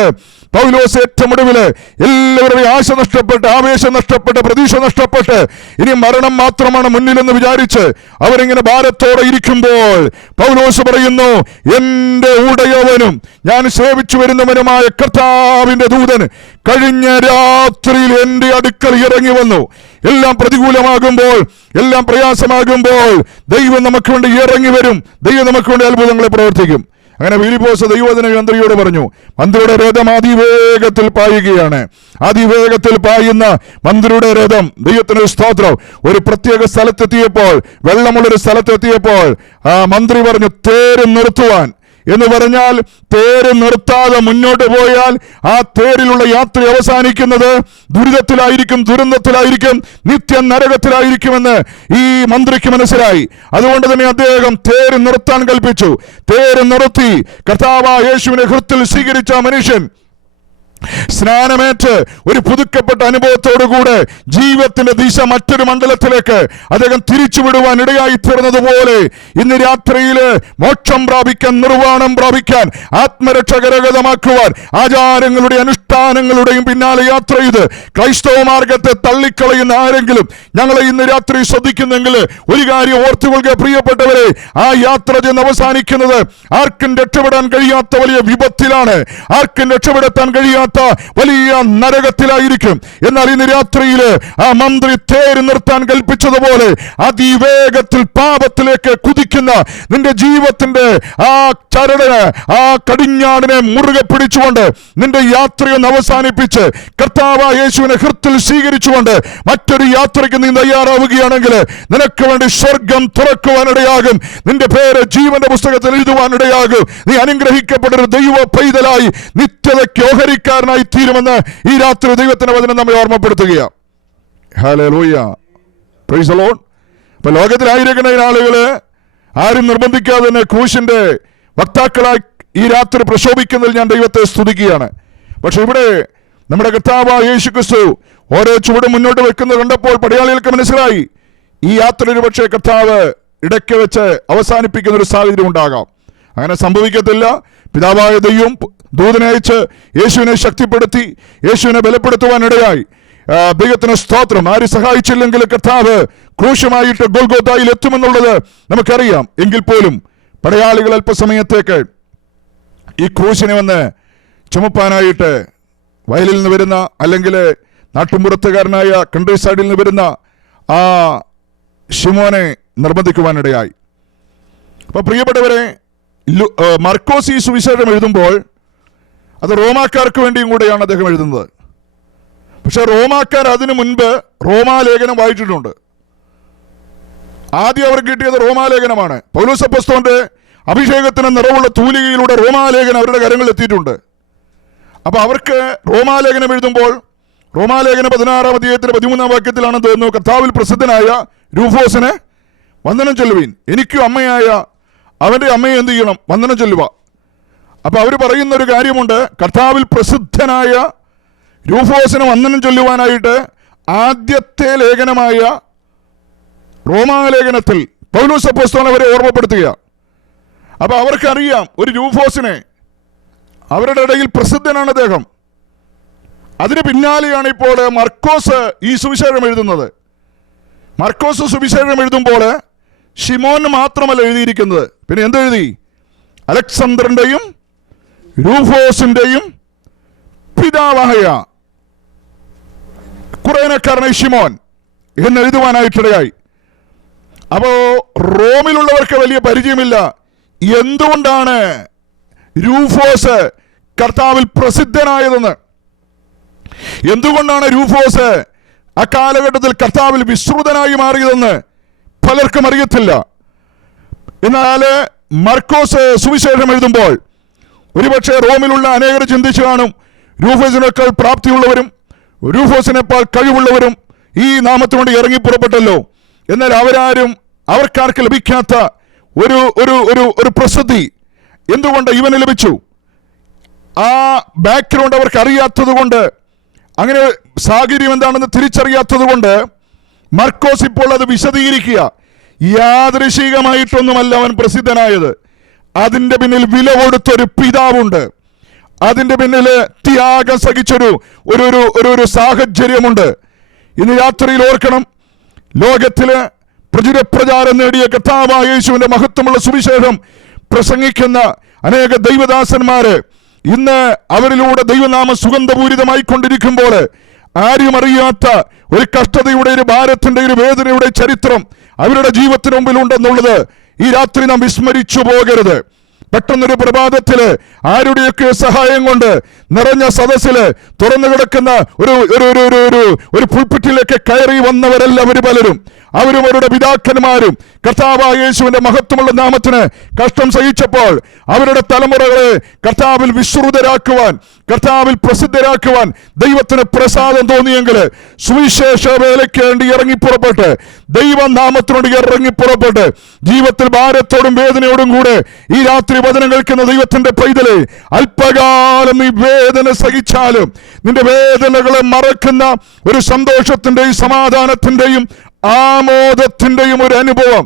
പൗലോസ് ഏറ്റവും ഒടുവില് എല്ലാവരുടെയും ആശ നഷ്ടപ്പെട്ട്, ആവേശം നഷ്ടപ്പെട്ട്, പ്രതീക്ഷ നഷ്ടപ്പെട്ട് ഇനി മരണം മാത്രമാണ് മുന്നിലെന്ന് വിചാരിച്ച് അവരിങ്ങനെ ഭാരത്തോടെ ഇരിക്കുമ്പോൾ പൗലോസ് പറയുന്നു, എന്റെ ഉടയവനും ഞാൻ സേവിച്ചു വരുന്നവനുമായ കർത്താവിന്റെ ദൂതൻ കഴിഞ്ഞ രാത്രിയിൽ എന്റെ അടുക്കൽ ഇറങ്ങി വന്നു. എല്ലാം പ്രതികൂലമാകുമ്പോൾ, എല്ലാം പ്രയാസമാകുമ്പോൾ ദൈവം നമുക്ക് വേണ്ടി ഇറങ്ങി വരും, ദൈവം നമുക്ക് വേണ്ടി അത്ഭുതങ്ങളെ പ്രവർത്തിക്കും. അങ്ങനെ ഫിലിപ്പോസ് ദൈവവചന മന്ത്രിയോട് പറഞ്ഞു, മന്ത്രിയുടെ രഥം അതിവേഗത്തിൽ പായുകയാണ്. അതിവേഗത്തിൽ പായുന്ന മന്ത്രിയുടെ രഥം, ദൈവത്തിന് സ്തോത്രം. ഒരു പ്രത്യേക സ്ഥലത്തെത്തിയപ്പോൾ, വെള്ളമുള്ളൊരു സ്ഥലത്തെത്തിയപ്പോൾ ആ മന്ത്രി പറഞ്ഞു തേര് നിർത്തുവാൻ. എന്ന് പറഞ്ഞാൽ തേര് നിർത്താതെ മുന്നോട്ട് പോയാൽ ആ തേരിലുള്ള യാത്ര അവസാനിക്കുന്നത് ദുരിതത്തിലായിരിക്കും, ദുരന്തത്തിലായിരിക്കും, നിത്യ നരകത്തിലായിരിക്കുമെന്ന് ഈ മന്ത്രിക്ക് മനസ്സിലായി. അതുകൊണ്ട് തന്നെ അദ്ദേഹം തേര് നിർത്താൻ കൽപ്പിച്ചു. തേര് നിർത്തി കർത്താവായ യേശുവിനെ ഹൃത്തിൽ സ്വീകരിച്ച മനുഷ്യൻ സ്നാനമേറ്റ് ഒരു പുതുക്കപ്പെട്ട അനുഭവത്തോടുകൂടെ ജീവിതത്തിന്റെ ദിശ മറ്റൊരു മണ്ഡലത്തിലേക്ക് അദ്ദേഹം തിരിച്ചുവിടുവാൻ ഇടയായി തീർന്നതുപോലെ ഇന്ന് രാത്രിയില് മോക്ഷം പ്രാപിക്കാൻ, നിർവ്വാണം പ്രാപിക്കാൻ, ആത്മരക്ഷകരഗതമാക്കുവാൻ ആചാരങ്ങളുടെ അനുഷ്ഠാനങ്ങളുടെയും പിന്നാലെ യാത്ര ചെയ്ത് ക്രൈസ്തവ മാർഗത്തെ തള്ളിക്കളയുന്ന ആരെങ്കിലും ഞങ്ങളെ ഇന്ന് രാത്രി ശ്രദ്ധിക്കുന്നെങ്കിൽ ഒരു കാര്യം ഓർത്തുകൊള്ളുക പ്രിയപ്പെട്ടവരെ, ആ യാത്ര ചെന്ന് അവസാനിക്കുന്നത് ആർക്കും രക്ഷപ്പെടാൻ കഴിയാത്ത വലിയ വിപത്തിലാണ്, ആർക്കും രക്ഷപ്പെടുത്താൻ കഴിയാത്ത വലിയ നരകത്തിലായിരിക്കും. എന്നാൽ ഇന്ന് രാത്രിയിൽ ആ മന്ത്രി തേര് നിർത്താൻ കൽപ്പിച്ചതുപോലെ അതിവേഗത്തിൽ പാപത്തിലേക്ക് കുതിക്കുന്ന നിന്റെ ജീവിതത്തിന്റെ ആ ചരടിന്, ആ കടിഞ്ഞാടിനെ മുറുകെ പിടിച്ചുകൊണ്ട് നിന്റെ യാത്രയൊന്ന് അവസാനിപ്പിച്ച് കർത്താവായ യേശുവിനെ ഹൃത്തിൽ സ്വീകരിച്ചുകൊണ്ട് മറ്റൊരു യാത്രയ്ക്ക് നീ തയ്യാറാവുകയാണെങ്കിൽ നിനക്ക് വേണ്ടി സ്വർഗം തുറക്കുവാനിടയാകും. നിന്റെ പേര് ജീവന്റെ പുസ്തകത്തിൽ എഴുതുവാനിടയാകും. നീ അനുഗ്രഹിക്കപ്പെട്ടൊരു ദൈവ പൈതലായി നിത്യതയ്ക്ക് ഓഹരിക്കാരനായി തീരുമെന്ന് ഈ രാത്രി ദൈവത്തിന്റെ വചനം നമ്മെ ഓർമ്മപ്പെടുത്തുകയാണ്. Hallelujah, praise the Lord. അപ്പൊ ലോകത്തിലായിരിക്കുന്ന ആളുകള് ആരും നിർബന്ധിക്കാതെ തന്നെ ക്രൂശിന്റെ വക്താക്കളായി ഈ രാത്രി പ്രശോഭിക്കുന്നതിൽ ഞാൻ ദൈവത്തെ സ്തുതിക്കുകയാണ്. പക്ഷെ ഇവിടെ നമ്മുടെ കർത്താവായ യേശുക്രിസ്തു ഓരോ ചുവടും മുന്നോട്ട് വെക്കുന്നത് കണ്ടപ്പോൾ പടയാളികൾക്ക് മനസ്സിലായി ഈ യാത്ര ഒരു പക്ഷേ കർത്താവ് ഇടയ്ക്ക് വെച്ച് അവസാനിപ്പിക്കുന്ന ഒരു സാഹചര്യം ഉണ്ടാകാം. അങ്ങനെ സംഭവിക്കത്തില്ല. പിതാവായ ദൈവം ദൂതനെ അയച്ച് യേശുവിനെ ശക്തിപ്പെടുത്തി, യേശുവിനെ ബലപ്പെടുത്തുവാനിടയായി. ദൈവത്തിന് സ്തോത്രം. ആര് സഹായിച്ചില്ലെങ്കിൽ കർത്താവ് ക്രൂശുമായിട്ട് ഗോൽഗോഥായിൽ എത്തുമെന്നുള്ളത് നമുക്കറിയാം. എങ്കിൽ പോലും പടയാളികൾ അല്പസമയത്തേക്ക് ഈ ക്രൂശിനെ വന്ന് ചുമപ്പാനായിട്ട് വയലിൽ നിന്ന് വരുന്ന, അല്ലെങ്കിൽ നാട്ടുമ്പുറത്തുകാരനായ കൺട്രി സൈഡിൽ നിന്ന് വരുന്ന ആ ശിമോനെ നിർബന്ധിക്കുവാനിടയായി. അപ്പൊ പ്രിയപ്പെട്ടവരെ, മർക്കോസ് ഈ സുവിശേഷം എഴുതുമ്പോൾ അത് റോമാക്കാർക്ക് വേണ്ടിയും കൂടെയാണ് അദ്ദേഹം എഴുതുന്നത്. പക്ഷെ റോമാക്കാർ അതിനു മുൻപ് റോമാലേഖനം വായിച്ചിട്ടുണ്ട്. ആദ്യം അവർ കിട്ടിയത് റോമാലേഖനമാണ്. പൗലോസ് അപ്പോസ്തലന്റെ അഭിഷേകത്തിന് നിറവുള്ള തൂലികയിലൂടെ റോമാലേഖനം അവരുടെ കരങ്ങളിൽ എത്തിയിട്ടുണ്ട്. അപ്പൊ അവർക്ക് റോമാലേഖനം എഴുതുമ്പോൾ റോമാലേഖന 16-ാം അധ്യായത്തിന്റെ 13-ാം വാക്യത്തിലാണെന്ന് തോന്നുന്നു, കർത്താവിൽ പ്രസിദ്ധനായ രൂഫോസിനെ വന്ദനം ചൊല്ലുവീൻ, എനിക്കും അമ്മയായ അവന്റെ അമ്മയെ എന്ത് ചെയ്യണം? വന്ദനം ചൊല്ലുക. അപ്പൊ അവർ പറയുന്ന ഒരു കാര്യമുണ്ട്, കർത്താവിൽ പ്രസിദ്ധനായ രൂഫോസിനെ വന്ദനം ചൊല്ലുവാനായിട്ട് ആദ്യത്തെ ലേഖനമായ റോമാലേഖനത്തിൽ പൗലോസ് അപ്പോസ്തലൻ അവരെ ഓർമ്മപ്പെടുത്തുക. അപ്പൊ അവർക്കറിയാം ഒരു രൂഫോസിനെ, അവരുടെ ഇടയിൽ പ്രസിദ്ധനാണ് അദ്ദേഹം. അതിന് പിന്നാലെയാണ് ഇപ്പോൾ മർക്കോസ് ഈ സുവിശേഷം എഴുതുന്നത്. മർക്കോസ് സുവിശേഷം എഴുതുമ്പോൾ ഷിമോൻ മാത്രമല്ല എഴുതിയിരിക്കുന്നത്, പിന്നെ എന്തെഴുതി? അലക്സാണ്ടറിന്റെയും രൂഫോസിന്റെയും പിതാവായ കുറേനക്കാരനായ ഷിമോൻ എന്നെഴുതുവാനായിട്ടിടയായി. അപ്പോ റോമിലുള്ളവർക്ക് വലിയ പരിചയമില്ല എന്തുകൊണ്ടാണ് രൂഫോസ് കർത്താവിൽ പ്രസിദ്ധനായതെന്ന്. എന്തുകൊണ്ടാണ് രൂഫോസ് അക്കാലഘട്ടത്തിൽ കർത്താവിൽ വിശ്രുതനായി മാറിയതെന്ന് പലർക്കും അറിയത്തില്ല. എന്നാൽ മർക്കോസ് സുവിശേഷം എഴുതുമ്പോൾ ഒരുപക്ഷെ റോമിലുള്ള അനേകർ ചിന്തിച്ചു കാണും, രൂഫോസിനേക്കാൾ പ്രാപ്തിയുള്ളവരും രൂഫോസിനേക്കാൾ കഴിവുള്ളവരും ഈ നാമത്തിനുവേണ്ടി ഇറങ്ങി പുറപ്പെട്ടല്ലോ. എന്നാൽ അവർക്കാർക്ക് ലഭിക്കാത്ത ഒരു ഒരു ഒരു ഒരു പ്രസിദ്ധി എന്തുകൊണ്ട് ഇവന് ലഭിച്ചു? ആ ബാക്ക്ഗ്രൗണ്ട് അവർക്ക് അറിയാത്തത് കൊണ്ട്, അങ്ങനെ സാഹചര്യം എന്താണെന്ന് തിരിച്ചറിയാത്തത് കൊണ്ട് മർക്കോസ് ഇപ്പോൾ അത് വിശദീകരിക്കുക. യാദൃശികമായിട്ടൊന്നുമല്ല അവൻ പ്രസിദ്ധനായത്. അതിൻ്റെ പിന്നിൽ വില കൊടുത്തൊരു പിതാവുണ്ട്. അതിൻ്റെ പിന്നിൽ ത്യാഗം സഹിച്ചൊരു ഒരു ഒരു ഒരു സാഹചര്യമുണ്ട്. ഇന്ന് രാത്രിയിൽ ഓർക്കണം, ലോകത്തില് പ്രചാരം നേടിയ കർത്താവായ യേശുവിന്റെ മഹത്വമുള്ള സുവിശേഷം പ്രസംഗിക്കുന്ന അനേക ദൈവദാസന്മാര് ഇന്ന് അവരിലൂടെ ദൈവനാമം സുഗന്ധപൂരിതമായി കൊണ്ടിരിക്കുമ്പോൾ ആരും അറിയാത്ത ഒരു കഷ്ടതയുടെ, ഒരു ഭാരത്തിന്റെ, ഒരു വേദനയുടെ ചരിത്രം അവരുടെ ജീവിതത്തിന് മുമ്പിലുണ്ടെന്നുള്ളത് ഈ രാത്രി നാം വിസ്മരിച്ചു പോകരുത്. പെട്ടെന്നൊരു പ്രഭാതത്തില് ആരുടെയൊക്കെ സഹായം കൊണ്ട് നിറഞ്ഞ സദസ്സില് തുറന്നു കിടക്കുന്ന ഒരു പുൾപിറ്റിലേക്ക് കയറി വന്നവരല്ല അവർ പലരും. അവരും അവരുടെ പിതാക്കന്മാരും കർത്താവായ യേശുവിന്റെ മഹത്വമുള്ള നാമത്തിന് കഷ്ടം സഹിച്ചപ്പോൾ അവരുടെ തലമുറകളെ കർത്താവിൽ വിശ്രുതരാക്കുവാൻ, കർത്താവിൽ പ്രസിദ്ധരാക്കുവാൻ ദൈവത്തിന് പ്രസാദം തോന്നിയെങ്കിൽ സുവിശേഷ വേലയ്ക്ക് വേണ്ടി ഇറങ്ങിപ്പുറപ്പെട്ട്, ദൈവനാമത്തിനോട് ഇറങ്ങിപ്പുറപ്പെട്ട്, ജീവിതത്തിൽ ഭാരത്തോടും വേദനയോടും കൂടെ ഈ രാത്രി വചനം കേൾക്കുന്ന ദൈവത്തിന്റെ പൈതലെ, അല്പകാലം നീ വേദന സഹിച്ചാലും നിന്റെ വേദനകളെ മറക്കുന്ന ഒരു സന്തോഷത്തിന്റെയും സമാധാനത്തിന്റെയും ആമോദത്തിന്റെയും ഒരു അനുഭവം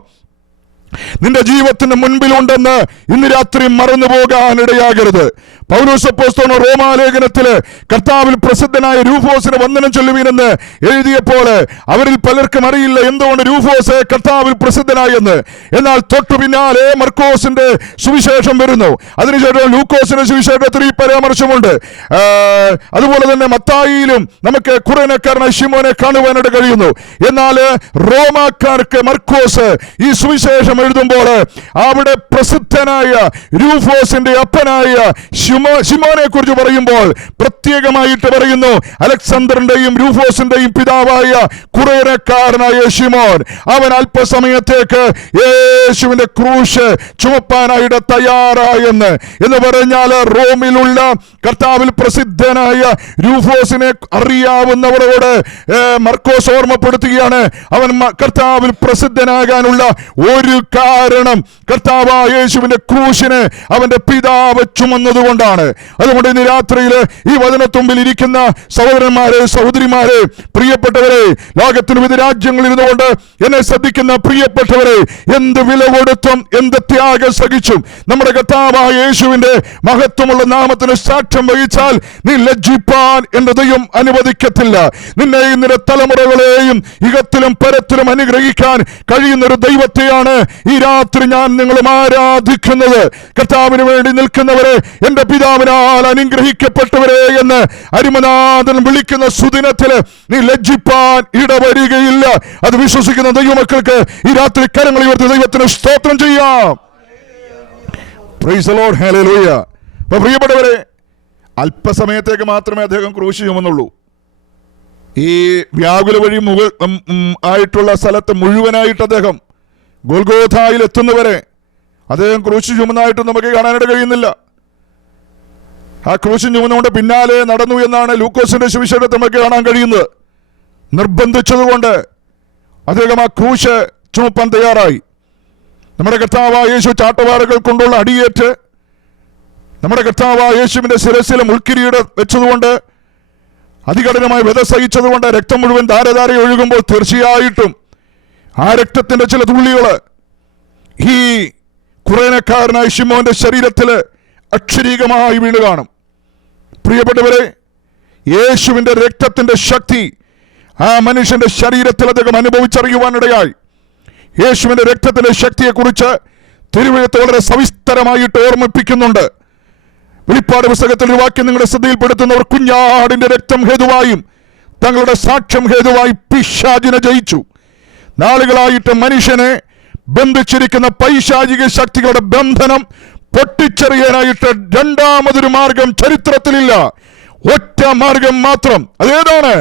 നിന്റെ ജീവിതത്തിന് മുൻപിലുണ്ടെന്ന് ഇന്ന് രാത്രി മറന്നു പോകാനിടയാകരുത്. പൗലോസ് അപ്പോസ്തലൻ റോമാലേഖനത്തില് കർത്താവിൽ പ്രസിദ്ധനായ രൂഫോസിന് വന്ദനം ചൊല്ലുവീനെന്ന് എഴുതിയപ്പോൾ അവരിൽ പലർക്കും അറിയില്ല എന്തുകൊണ്ട് രൂഫോസ് കർത്താവിൽ പ്രസിദ്ധനായെന്ന്. എന്നാൽ തൊട്ടു പിന്നാലെ മർക്കോസിന്റെ സുവിശേഷം വരുന്നു. അതിനുശേഷം ലൂക്കോസിന്റെ സുവിശേഷത്തിൽ ഈ പരാമർശമുണ്ട്. അതുപോലെ തന്നെ മത്തായിയിലും നമുക്ക് കുറേനക്കാരനായ ശിമോനെ കാണുവാനായിട്ട് കഴിയുന്നു. എന്നാൽ റോമാക്കാർക്ക് മർക്കോസ് ഈ സുവിശേഷം എഴുതുമ്പോൾ അവിടെ പ്രസിദ്ധനായ രൂഫോസിന്റെ അപ്പനായ ശിമോനെ കുറിച്ച് പറയുമ്പോൾ പ്രത്യേകമായിട്ട് പറയുന്നു, അലക്സാണ്ടറിന്റെയും രൂഫോസിന്റെയും പിതാവായ കുറേനക്കാരനായ ശിമോൻ, അവൻ അല്പസമയത്തേക്ക് യേശുവിന്റെ ക്രൂശ് ചുമപ്പാനായിട്ട് തയ്യാറായെന്ന് എന്ന് പറഞ്ഞാൽ റോമിലുള്ള കർത്താവിൽ പ്രസിദ്ധനായ രൂഫോസിനെ അറിയാവുന്നവരോട് മർക്കോസ് ഓർമ്മപ്പെടുത്തുകയാണ്, അവൻ കർത്താവിൽ പ്രസിദ്ധനാകാനുള്ള ഒരു കാരണം കർത്താവായ യേശുവിന്റെ ക്രൂശിനെ അവന്റെ പിതാവ് ചുമന്നതുകൊണ്ടാണ്. അതുകൊണ്ട് ഇന്ന് രാത്രിയിൽ ഈ വചനത്തുമ്പിൽ ഇരിക്കുന്ന സഹോദരന്മാരെ, സഹോദരിമാരെ, പ്രിയപ്പെട്ടവരെ, ലോകത്തിന് വിവിധ രാജ്യങ്ങളിൽ ഇരുന്നുകൊണ്ട് എന്നെ ശ്രദ്ധിക്കുന്ന പ്രിയപ്പെട്ടവരെ, എന്ത് വില കൊടുത്തും എന്ത് ത്യാഗം സഹിച്ചും നമ്മുടെ കർത്താവായ യേശുവിന്റെ മഹത്വമുള്ള നാമത്തിന് സാക്ഷ്യം വഹിച്ചാൽ നീ ലജ്ജിപ്പാൻ എന്റെ ദൈവം അനുവദിക്കത്തില്ല. നിന്നെയും നിന്റെ തലമുറകളെയും ഇഹത്തിലും പരത്തിലും അനുഗ്രഹിക്കാൻ കഴിയുന്ന ഒരു ദൈവത്തെയാണ് ഈ രാത്രി ഞാൻ നിങ്ങളും ആരാധിക്കുന്നത്. കർത്താവിന് വേണ്ടി നിൽക്കുന്നവരെ, എന്റെ പിതാവിനാൽ അനുഗ്രഹിക്കപ്പെട്ടവരെ എന്ന് അരിമനാഥൻ വിളിക്കുന്ന സുദിനത്തില് നീ ലജ്ജിപ്പാൻ ഇടവരികയില്ല. അത് വിശ്വസിക്കുന്ന ദൈവമക്കൾക്ക് ഈ രാത്രി കരങ്ങൾ ഉയർത്തി ദൈവത്തിന് സ്തോത്രം ചെയ്യാം. Praise the Lord, hallelujah. അപ്പോൾ പ്രിയപ്പെട്ടവരെ, അല്പസമയത്തേക്ക് മാത്രമേ അദ്ദേഹം ക്രൂശ് ചുമന്നുള്ളൂ. ഈ വ്യാകുല വഴി ആയിട്ടുള്ള സ്ഥലത്ത് മുഴുവനായിട്ട് അദ്ദേഹം ഗോൽഗോഥായിൽ എത്തുന്നവരെ അദ്ദേഹം ക്രൂശ് ചുമന്നായിട്ട് നമുക്ക് കാണാനായിട്ട് കഴിയുന്നില്ല. ആ ക്രൂശ് ചുമന്നുകൊണ്ട് പിന്നാലെ നടന്നു എന്നാണ് ലൂക്കോസിന്റെ സുവിശേഷത്തിൽ നമുക്ക് കാണാൻ കഴിയുന്നത്. നിർബന്ധിച്ചതുകൊണ്ട് അദ്ദേഹം ആ ക്രൂശ് ചുമപ്പാൻ തയ്യാറായി. നമ്മുടെ കർത്താവായ യേശു ചാട്ടവാറുകൾ കൊണ്ടുള്ള അടിയേറ്റ് നമ്മുടെ കർത്താവായ യേശുവിന്റെ ശിരസിലെ മുൾക്കിരീടം വെച്ചതുകൊണ്ട്, അതികഠിനമായി വ്യത സഹിച്ചതുകൊണ്ട് രക്തം മുഴുവൻ ധാരധാര ഒഴുകുമ്പോൾ തീർച്ചയായിട്ടും ആ രക്തത്തിന്റെ ചില തുള്ളികൾ ഈ കുറേനക്കാരനായ ശിമോന്റെ ശരീരത്തില് അക്ഷരീകമായി വീണ് കാണും. പ്രിയപ്പെട്ടവരെ, യേശുവിന്റെ രക്തത്തിന്റെ ശക്തി ആ മനുഷ്യന്റെ ശരീരത്തിൽ അദ്ദേഹം അനുഭവിച്ചറിയുവാനിടയായി. യേശുവിന്റെ രക്തത്തിന്റെ ശക്തിയെക്കുറിച്ച് തിരുവെഴുത്ത് വളരെ സവിസ്തരമായിട്ട് ഓർമ്മിപ്പിക്കുന്നുണ്ട്. വെളിപ്പാട് പുസ്തകത്തിൽ ഒരു വാക്യം നിങ്ങളുടെ ശ്രദ്ധയിൽപ്പെടുത്തുന്നവർ കുഞ്ഞാടിന്റെ രക്തം ഹേതുവായും തങ്ങളുടെ സാക്ഷ്യം ഹേതുവായി പിശാചിനെ ജയിച്ചു. നാളുകളായിട്ട് മനുഷ്യനെ ബന്ധിച്ചിരിക്കുന്ന പൈശാചിക ശക്തികളുടെ ബന്ധനം പൊട്ടിച്ചെറിയാനായിട്ട് രണ്ടാമതൊരു മാർഗം ചരിത്രത്തിലില്ല. ഒറ്റ മാർഗം മാത്രം. അതേതാണ്?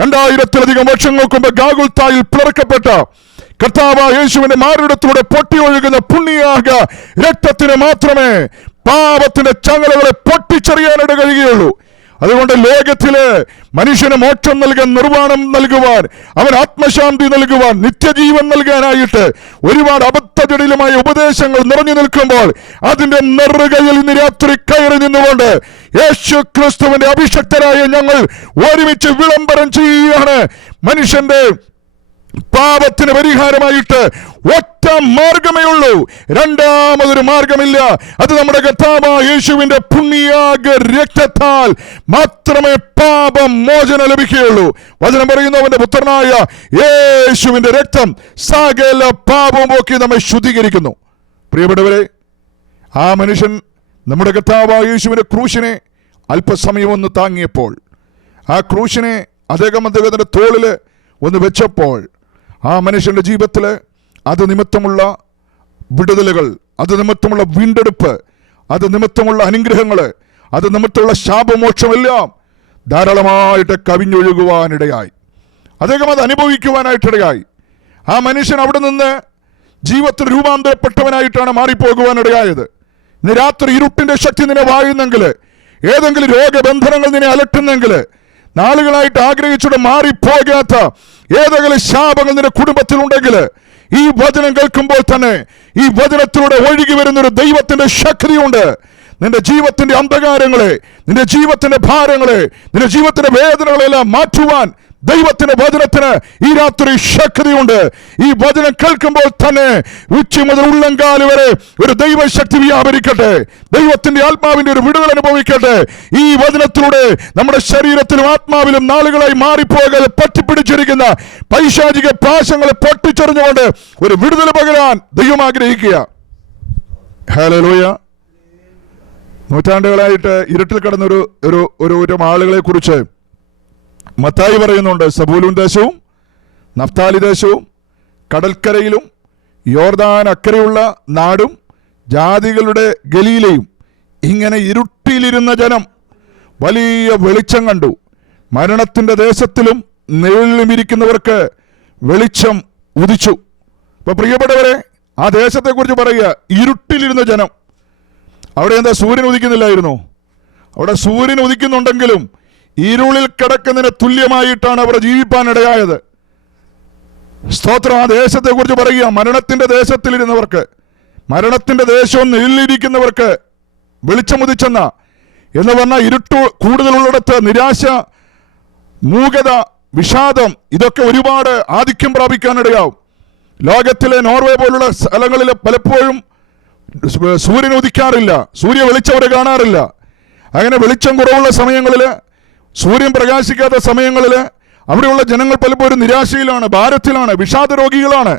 2000-ലധികം വർഷങ്ങൾക്ക് മുമ്പ് ഗാഗുൽത്തായിൽ പിളർക്കപ്പെട്ട കർത്താവായ യേശുവിന്റെ മാറിടത്തിലൂടെ പൊട്ടി ഒഴുകുന്ന പുണ്യാക രക്തത്തിന് മാത്രമേ പാപത്തിന്റെ ചങ്ങലകളെ പൊട്ടിച്ചെറിയാനായിട്ട് കഴിയുകയുള്ളൂ. അതുകൊണ്ട് ലോകത്തില് മനുഷ്യന് മോക്ഷം നൽകാൻ, നിർവ്വാണം നൽകുവാൻ, അവൻ ആത്മശാന്തി നൽകുവാൻ, നിത്യജീവൻ നൽകാനായിട്ട് ഒരുപാട് അബദ്ധജടിലമായ ഉപദേശങ്ങൾ നിറഞ്ഞു നിൽക്കുമ്പോൾ അതിന്റെ നെറുകയിൽ ഇന്ന് രാത്രി കയറി നിന്നുകൊണ്ട് യേശു ക്രിസ്തുവിന്റെ അഭിഷക്തരായ ഞങ്ങൾ ഒരുമിച്ച് വിളംബരം ചെയ്യുകയാണ്. മനുഷ്യന്റെ പാപത്തിന് പരിഹാരമായിട്ട് ഒറ്റ മാർഗമേ ഉള്ളൂ, രണ്ടാമതൊരു മാർഗമില്ല. അത് നമ്മുടെ കർത്താവായ യേശുവിന്റെ പുണ്യാക രക്തത്താൽ മാത്രമേ പാപം മോചനം ലഭിക്കുകയുള്ളൂ. വചനം പറയുന്നു, അവന്റെ പുത്രനായ യേശുവിന്റെ രക്തം സകല പാപവും പോക്കി നമ്മെ ശുദ്ധീകരിക്കുന്നു. പ്രിയപ്പെട്ടവരെ, ആ മനുഷ്യൻ നമ്മുടെ കർത്താവായ യേശുവിന്റെ ക്രൂശിനെ അല്പസമയം ഒന്ന് താങ്ങിയപ്പോൾ, ആ ക്രൂശിനെ അദ്ദേഹത്തിന്റെ തോളില് ഒന്ന് വെച്ചപ്പോൾ, ആ മനുഷ്യന്റെ ജീവിതത്തിൽ അത് നിമിത്തമുള്ള വിടുതലുകൾ, അത് നിമിത്തമുള്ള വീണ്ടെടുപ്പ്, അത് നിമിത്തമുള്ള അനുഗ്രഹങ്ങൾ, അത് നിമിത്തമുള്ള ശാപമോക്ഷമെല്ലാം ധാരാളമായിട്ട് കവിഞ്ഞൊഴുകുവാനിടയായി. അദ്ദേഹം അത് അനുഭവിക്കുവാനായിട്ടിടയായി. ആ മനുഷ്യൻ അവിടെ നിന്ന് ജീവിതത്തിൽ രൂപാന്തരപ്പെട്ടവനായിട്ടാണ് മാറിപ്പോകുവാനിടയായത്. ഇന്ന് രാത്രി ഇരുട്ടിന്റെ ശക്തി നിന്നെ വാഴുന്നെങ്കിൽ, ഏതെങ്കിലും രോഗബന്ധനങ്ങൾ നിന്നെ അലട്ടുന്നെങ്കിൽ, നാളുകളായിട്ട് ആഗ്രഹിച്ചുകൊണ്ട് മാറിപ്പോകാത്ത ഏതെങ്കിലും ശാപങ്ങൾ നിന്റെ കുടുംബത്തിലുണ്ടെങ്കിൽ, ഈ വചനം കേൾക്കുമ്പോൾ തന്നെ ഈ വചനത്തിലൂടെ ഒഴുകി വരുന്നൊരു ദൈവത്തിന്റെ ശക്തിയുണ്ട്. നിന്റെ ജീവിതത്തിന്റെ അന്ധകാരങ്ങളെ, നിന്റെ ജീവിതത്തിന്റെ ഭാരങ്ങളെ, നിന്റെ ജീവിതത്തിന്റെ വേദനകളെല്ലാം മാറ്റുവാൻ ദൈവത്തിന്റെ വചനത്തിന് ഈ രാത്രി ശക്തിയുണ്ട്. ഈ വചനം കേൾക്കുമ്പോൾ തന്നെ ഉച്ച മുതൽ ഉള്ളങ്കാല് വരെ ഒരു ദൈവശക്തി വ്യാപരിക്കട്ടെ. ദൈവത്തിന്റെ ആത്മാവിന്റെ ഒരു വിടുതൽ അനുഭവിക്കട്ടെ. ഈ വചനത്തിലൂടെ നമ്മുടെ ശരീരത്തിലും ആത്മാവിലും നാളുകളായി മാറിപ്പോകാതെ പറ്റിപ്പിടിച്ചിരിക്കുന്ന പൈശാചിക പാശങ്ങളെ പൊട്ടിച്ചെറിഞ്ഞുകൊണ്ട് ഒരു വിടുതൽ പകരാൻ ദൈവം ആഗ്രഹിക്കുക. ഹല്ലേലൂയ. നൂറ്റാണ്ടുകളായിട്ട് ഇരുട്ടിൽ കിടന്നൊരു ഒരു ആളുകളെ കുറിച്ച് മത്തായി പറയുന്നുണ്ട്. സബൂലൂൻ ദേശവും നഫ്താലി ദേശവും കടൽക്കരയിലും യോർദാൻ അക്കരെയുള്ള നാടും ജാതികളുടെ ഗലീലയും ഇങ്ങനെ ഇരുട്ടിലിരുന്ന ജനം വലിയ വെളിച്ചം കണ്ടു. മരണത്തിൻ്റെ ദേശത്തിലും നിഴലിലും ഇരിക്കുന്നവർക്ക് വെളിച്ചം ഉദിച്ചു. അപ്പൊ പ്രിയപ്പെട്ടവരെ, ആ ദേശത്തെക്കുറിച്ച് പറയുക, ഇരുട്ടിലിരുന്ന ജനം. അവിടെ എന്താ സൂര്യൻ ഉദിക്കുന്നില്ലായിരുന്നു? അവിടെ സൂര്യൻ ഉദിക്കുന്നുണ്ടെങ്കിലും ഇരുളിൽ കിടക്കുന്നതിന് തുല്യമായിട്ടാണ് അവർ ജീവിപ്പാനിടയായത്. സ്തോത്രം. ആ ദേശത്തെക്കുറിച്ച് പറയുക, മരണത്തിന്റെ ദേശത്തിലിരുന്നവർക്ക്, മരണത്തിന്റെ ദേശവും നിഴലിലിരിക്കുന്നവർക്ക് വെളിച്ചമുദിച്ചെന്ന എന്ന് പറഞ്ഞാൽ ഇരുട്ട് കൂടുതലുള്ളിടത്ത് നിരാശ, മൂകത, വിഷാദം ഇതൊക്കെ ഒരുപാട് ആധിക്യം പ്രാപിക്കാനിടയാവും. ലോകത്തിലെ നോർവേ പോലുള്ള സ്ഥലങ്ങളിൽ പലപ്പോഴും സൂര്യൻ ഉദിക്കാറില്ല, സൂര്യ വെളിച്ചം അവർ കാണാറില്ല. അങ്ങനെ വെളിച്ചം കുറവുള്ള സമയങ്ങളിൽ, സൂര്യൻ പ്രകാശിക്കാത്ത സമയങ്ങളിൽ അവിടെയുള്ള ജനങ്ങൾ പലപ്പോഴും നിരാശയിലാണ്, ഭാരത്തിലാണ്, വിഷാദ രോഗികളാണ്.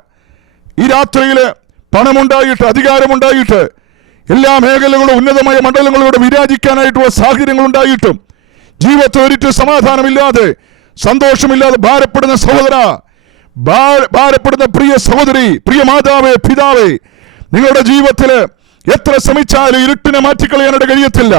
ഈ രാത്രിയിൽ പണമുണ്ടായിട്ട്, അധികാരമുണ്ടായിട്ട്, എല്ലാ മേഖലകളും ഉന്നതമായ മണ്ഡലങ്ങളിലൂടെ വിരാജിക്കാനായിട്ടുള്ള സാഹചര്യങ്ങളുണ്ടായിട്ടും ജീവിതത്തിൽ ഒരിക്കലും സമാധാനമില്ലാതെ, സന്തോഷമില്ലാതെ ഭാരപ്പെടുന്ന സഹോദര, ഭാരപ്പെടുന്ന പ്രിയ സഹോദരി, പ്രിയ മാതാവേ, പിതാവേ, നിങ്ങളുടെ ജീവിതത്തിൽ എത്ര ശ്രമിച്ചാലും ഇരുട്ടിനെ മാറ്റിക്കളയാനായിട്ട് കഴിയത്തില്ല.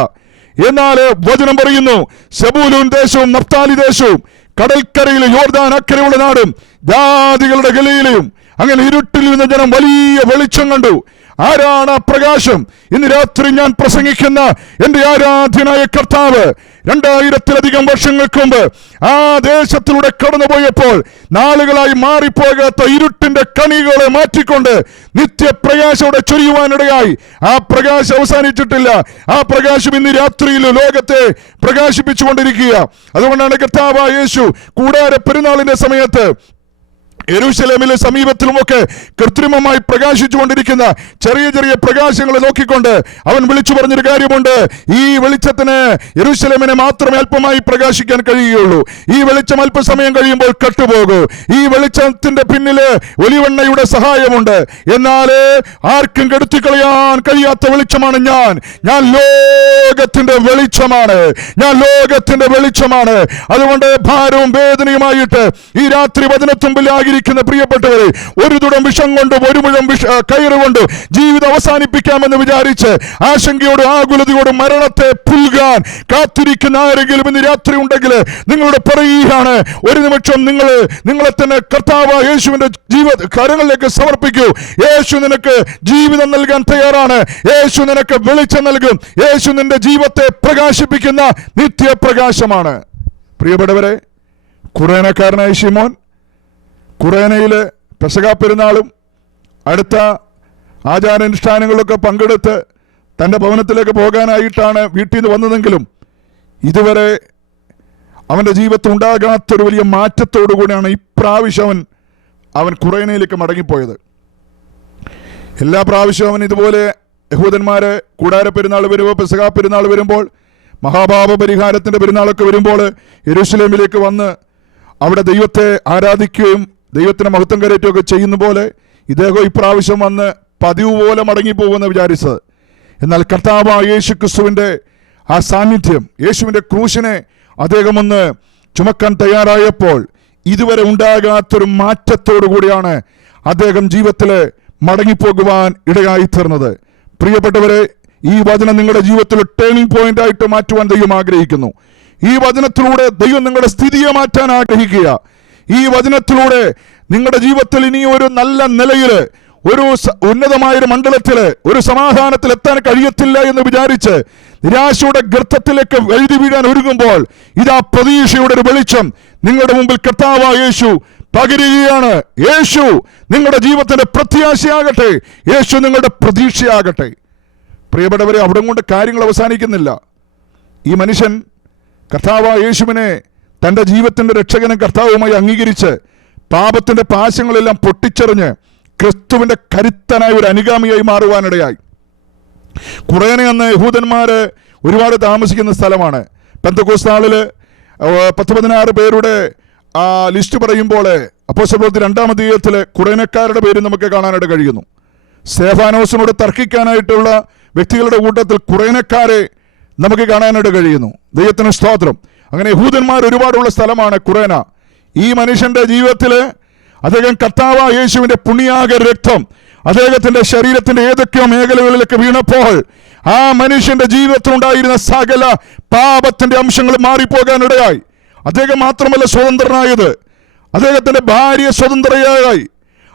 എന്നാൽ വചനം പറയുന്നു, സെബൂലൂൻ ദേശവും നഫ്താലി ദേശവും കടൽക്കരയിലും യോർദാൻ അക്കരെയുള്ള നാടും ജാതികളുടെ ഗലീലയും അങ്ങനെ ഇരുട്ടിൽ നിന്ന് ജനം വലിയ വെളിച്ചം കണ്ടു. ആരാണ് ആ പ്രകാശം? ഇന്ന് രാത്രി ഞാൻ പ്രസംഗിക്കുന്ന എൻ്റെ ആരാധ്യനായ കർത്താവ് 2000-ലധികം വർഷങ്ങൾക്ക് മുമ്പ് ആ ദേശത്തിലൂടെ കടന്നുപോയപ്പോൾ നാളുകളായി മാറിപ്പോകാത്ത ഇരുട്ടിന്റെ കണികളെ മാറ്റിക്കൊണ്ട് നിത്യപ്രകാശത്തോടെ ചൊരിയുവാനിടയായി. ആ പ്രകാശം അവസാനിച്ചിട്ടില്ല. ആ പ്രകാശം ഇന്ന് രാത്രിയിൽ ലോകത്തെ പ്രകാശിപ്പിച്ചുകൊണ്ടിരിക്കുക. അതുകൊണ്ടാണ് കർത്താവായ യേശു കൂടാര പെരുന്നാളിന്റെ സമയത്ത് യെരൂശലേമിലെ സമീപത്തിലുമൊക്കെ കൃത്രിമമായി പ്രകാശിച്ചുകൊണ്ടിരിക്കുന്ന ചെറിയ ചെറിയ പ്രകാശങ്ങളെ നോക്കിക്കൊണ്ട് അവൻ വിളിച്ചു പറഞ്ഞൊരു കാര്യമുണ്ട്, ഈ വെളിച്ചത്തിന് യെരൂശലേമിനെ മാത്രമേ അല്പമായി പ്രകാശിക്കാൻ കഴിയുകയുള്ളൂ. ഈ വെളിച്ചം അല്പസമയം കഴിയുമ്പോൾ കട്ടുപോകൂ. ഈ വെളിച്ചത്തിന്റെ പിന്നില് ഒലിവെണ്ണയുടെ സഹായമുണ്ട്. എന്നാൽ ആർക്കും കെടുത്തിക്കളയാൻ കഴിയാത്ത വെളിച്ചമാണ് ഞാൻ ലോകത്തിന്റെ വെളിച്ചമാണ്. ഞാൻ ലോകത്തിന്റെ വെളിച്ചമാണ്. അതുകൊണ്ട് ഭാരവും വേദനയുമായിട്ട് ഈ രാത്രി വചനത്തുമ്പിലാകി പ്രിയപ്പെട്ടവരെ, ഒരു തുടം വിഷം കൊണ്ടും ഒരു മുഴം കയറുകൊണ്ടും ജീവിതം അവസാനിപ്പിക്കാമെന്ന് വിചാരിച്ച് ആശങ്കയോടും ആകുലതയോടും മരണത്തെ പുൽകാൻ കാത്തിരിക്കുന്ന ആരെങ്കിലും ഇന്ന് രാത്രി ഉണ്ടെങ്കിൽ നിങ്ങളോട് പറയുകയാണ്, ഒരു നിമിഷം നിങ്ങളെ തന്നെ കർത്താവായ യേശുവിന്റെ കരങ്ങളിലേക്ക് സമർപ്പിക്കൂ. യേശു നിനക്ക് ജീവിതം നൽകാൻ തയ്യാറാണ്. യേശു നിനക്ക് വെളിച്ചം നൽകും. യേശു നിന്റെ ജീവിതത്തെ പ്രകാശിപ്പിക്കുന്ന നിത്യപ്രകാശമാണ്. പ്രിയപ്പെട്ടവരെ, ഖുറേനക്കാരനായ ശിമോൻ ഖുറേനയിലെ പെസഹ പെരുന്നാളും അടുത്ത ആചാരാനുഷ്ഠാനങ്ങളിലൊക്കെ പങ്കെടുത്ത് തൻ്റെ ഭവനത്തിലേക്ക് പോകാനായിട്ടാണ് വീട്ടിൽ നിന്ന് വന്നതെങ്കിലും ഇതുവരെ അവൻ്റെ ജീവിതത്തിൽ ഉണ്ടാകാത്തൊരു വലിയ മാറ്റത്തോടു കൂടിയാണ് ഇപ്രാവശ്യം അവൻ ഖുറേനയിലേക്ക് മടങ്ങിപ്പോയത്. എല്ലാ പ്രാവശ്യവും അവൻ ഇതുപോലെ യഹൂദന്മാരെ കൂടാര പെരുന്നാൾ വരുമ്പോൾ, പെസഹ പെരുന്നാൾ വരുമ്പോൾ, മഹാപാപ പരിഹാരത്തിൻ്റെ പെരുന്നാളൊക്കെ വരുമ്പോൾ യെരൂശലേമിലേക്ക് വന്ന് അവിടെ ദൈവത്തെ ആരാധിക്കുകയും ദൈവത്തിന് മഹത്വം കയറ്റുകയൊക്കെ ചെയ്യുന്ന പോലെ ഇദ്ദേഹം ഇപ്രാവശ്യം വന്ന് പതിവ് പോലെ മടങ്ങിപ്പോകുമെന്ന് വിചാരിച്ചത്. എന്നാൽ കർത്താവായ യേശു ക്രിസ്തുവിൻ്റെ ആ സാന്നിധ്യം, യേശുവിൻ്റെ ക്രൂശിനെ അദ്ദേഹം ഒന്ന് ചുമക്കാൻ തയ്യാറായപ്പോൾ ഇതുവരെ ഉണ്ടാകാത്തൊരു മാറ്റത്തോടു കൂടിയാണ് അദ്ദേഹം ജീവിതത്തിൽ മടങ്ങിപ്പോകുവാൻ ഇടയായിത്തീർന്നത്. പ്രിയപ്പെട്ടവരെ, ഈ വചനം നിങ്ങളുടെ ജീവിതത്തിൽ ടേണിംഗ് പോയിന്റ് ആയിട്ട് മാറ്റുവാൻ ദൈവം ആഗ്രഹിക്കുന്നു. ഈ വചനത്തിലൂടെ ദൈവം നിങ്ങളുടെ സ്ഥിതിയെ മാറ്റാൻ ആഗ്രഹിക്കുക. ഈ വചനത്തിലൂടെ നിങ്ങളുടെ ജീവിതത്തിൽ ഇനി ഒരു നല്ല നിലയിൽ, ഒരു ഉന്നതമായൊരു മണ്ഡലത്തിൽ, ഒരു സമാധാനത്തിൽ എത്താൻ കഴിയത്തില്ല എന്ന് വിചാരിച്ച് നിരാശയുടെ ഗർത്തത്തിലേക്ക് എഴുതി വീഴാൻ ഒരുങ്ങുമ്പോൾ ഇതാ പ്രതീക്ഷയുടെ ഒരു വെളിച്ചം നിങ്ങളുടെ മുമ്പിൽ കർത്താവായ യേശു പകരുകയാണ്. യേശു നിങ്ങളുടെ ജീവിതത്തിന്റെ പ്രത്യാശയാകട്ടെ, യേശു നിങ്ങളുടെ പ്രതീക്ഷയാകട്ടെ. പ്രിയപ്പെട്ടവരെ, അവിടെ കൊണ്ട് കാര്യങ്ങൾ അവസാനിക്കുന്നില്ല. ഈ മനുഷ്യൻ കർത്താവായ യേശുവിനെ തൻ്റെ ജീവിതത്തിന്റെ രക്ഷകനും കർത്താവുമായി അംഗീകരിച്ച് പാപത്തിന്റെ പാശങ്ങളെല്ലാം പൊട്ടിച്ചെറിഞ്ഞ് ക്രിസ്തുവിന്റെ കരുത്തനായ ഒരു അനുഗാമിയായി മാറുവാനിടയായി. കുറേനെ അന്ന് യഹൂദന്മാര് ഒരുപാട് താമസിക്കുന്ന സ്ഥലമാണ്. പെന്തക്കോസ്ത് നാളില് 10-16 പേരുടെ ആ ലിസ്റ്റ് പറയുമ്പോൾ അപ്പോസ്തലപ്രവൃത്തി 2-ാം അധ്യായത്തിൽ കുറേനക്കാരുടെ പേര് നമുക്ക് കാണാനായിട്ട് കഴിയുന്നു. സ്തെഫാനോസിനോട് തർക്കിക്കാനായിട്ടുള്ള വ്യക്തികളുടെ കൂട്ടത്തിൽ കുറേനക്കാരെ നമുക്ക് കാണാനായിട്ട് കഴിയുന്നു. ദൈവത്തിന് സ്തോത്രം. അങ്ങനെ യഹൂദന്മാർ ഒരുപാടുള്ള സ്ഥലമാണ് കുറേന. ഈ മനുഷ്യന്റെ ജീവിതത്തിൽ അദ്ദേഹം കർത്താവായ യേശുവിന്റെ പുണ്യാക രക്തം അദ്ദേഹത്തിന്റെ ശരീരത്തിന്റെ ഏതൊക്കെയോ മേഖലകളിലേക്ക് വീണപ്പോൾ ആ മനുഷ്യന്റെ ജീവിതത്തിലുണ്ടായിരുന്ന സകല പാപത്തിന്റെ അംശങ്ങൾ മാറിപ്പോകാനിടയായി. അദ്ദേഹം മാത്രമല്ല സ്വതന്ത്രനായത്, അദ്ദേഹത്തിന്റെ ഭാര്യ സ്വതന്ത്രയായി,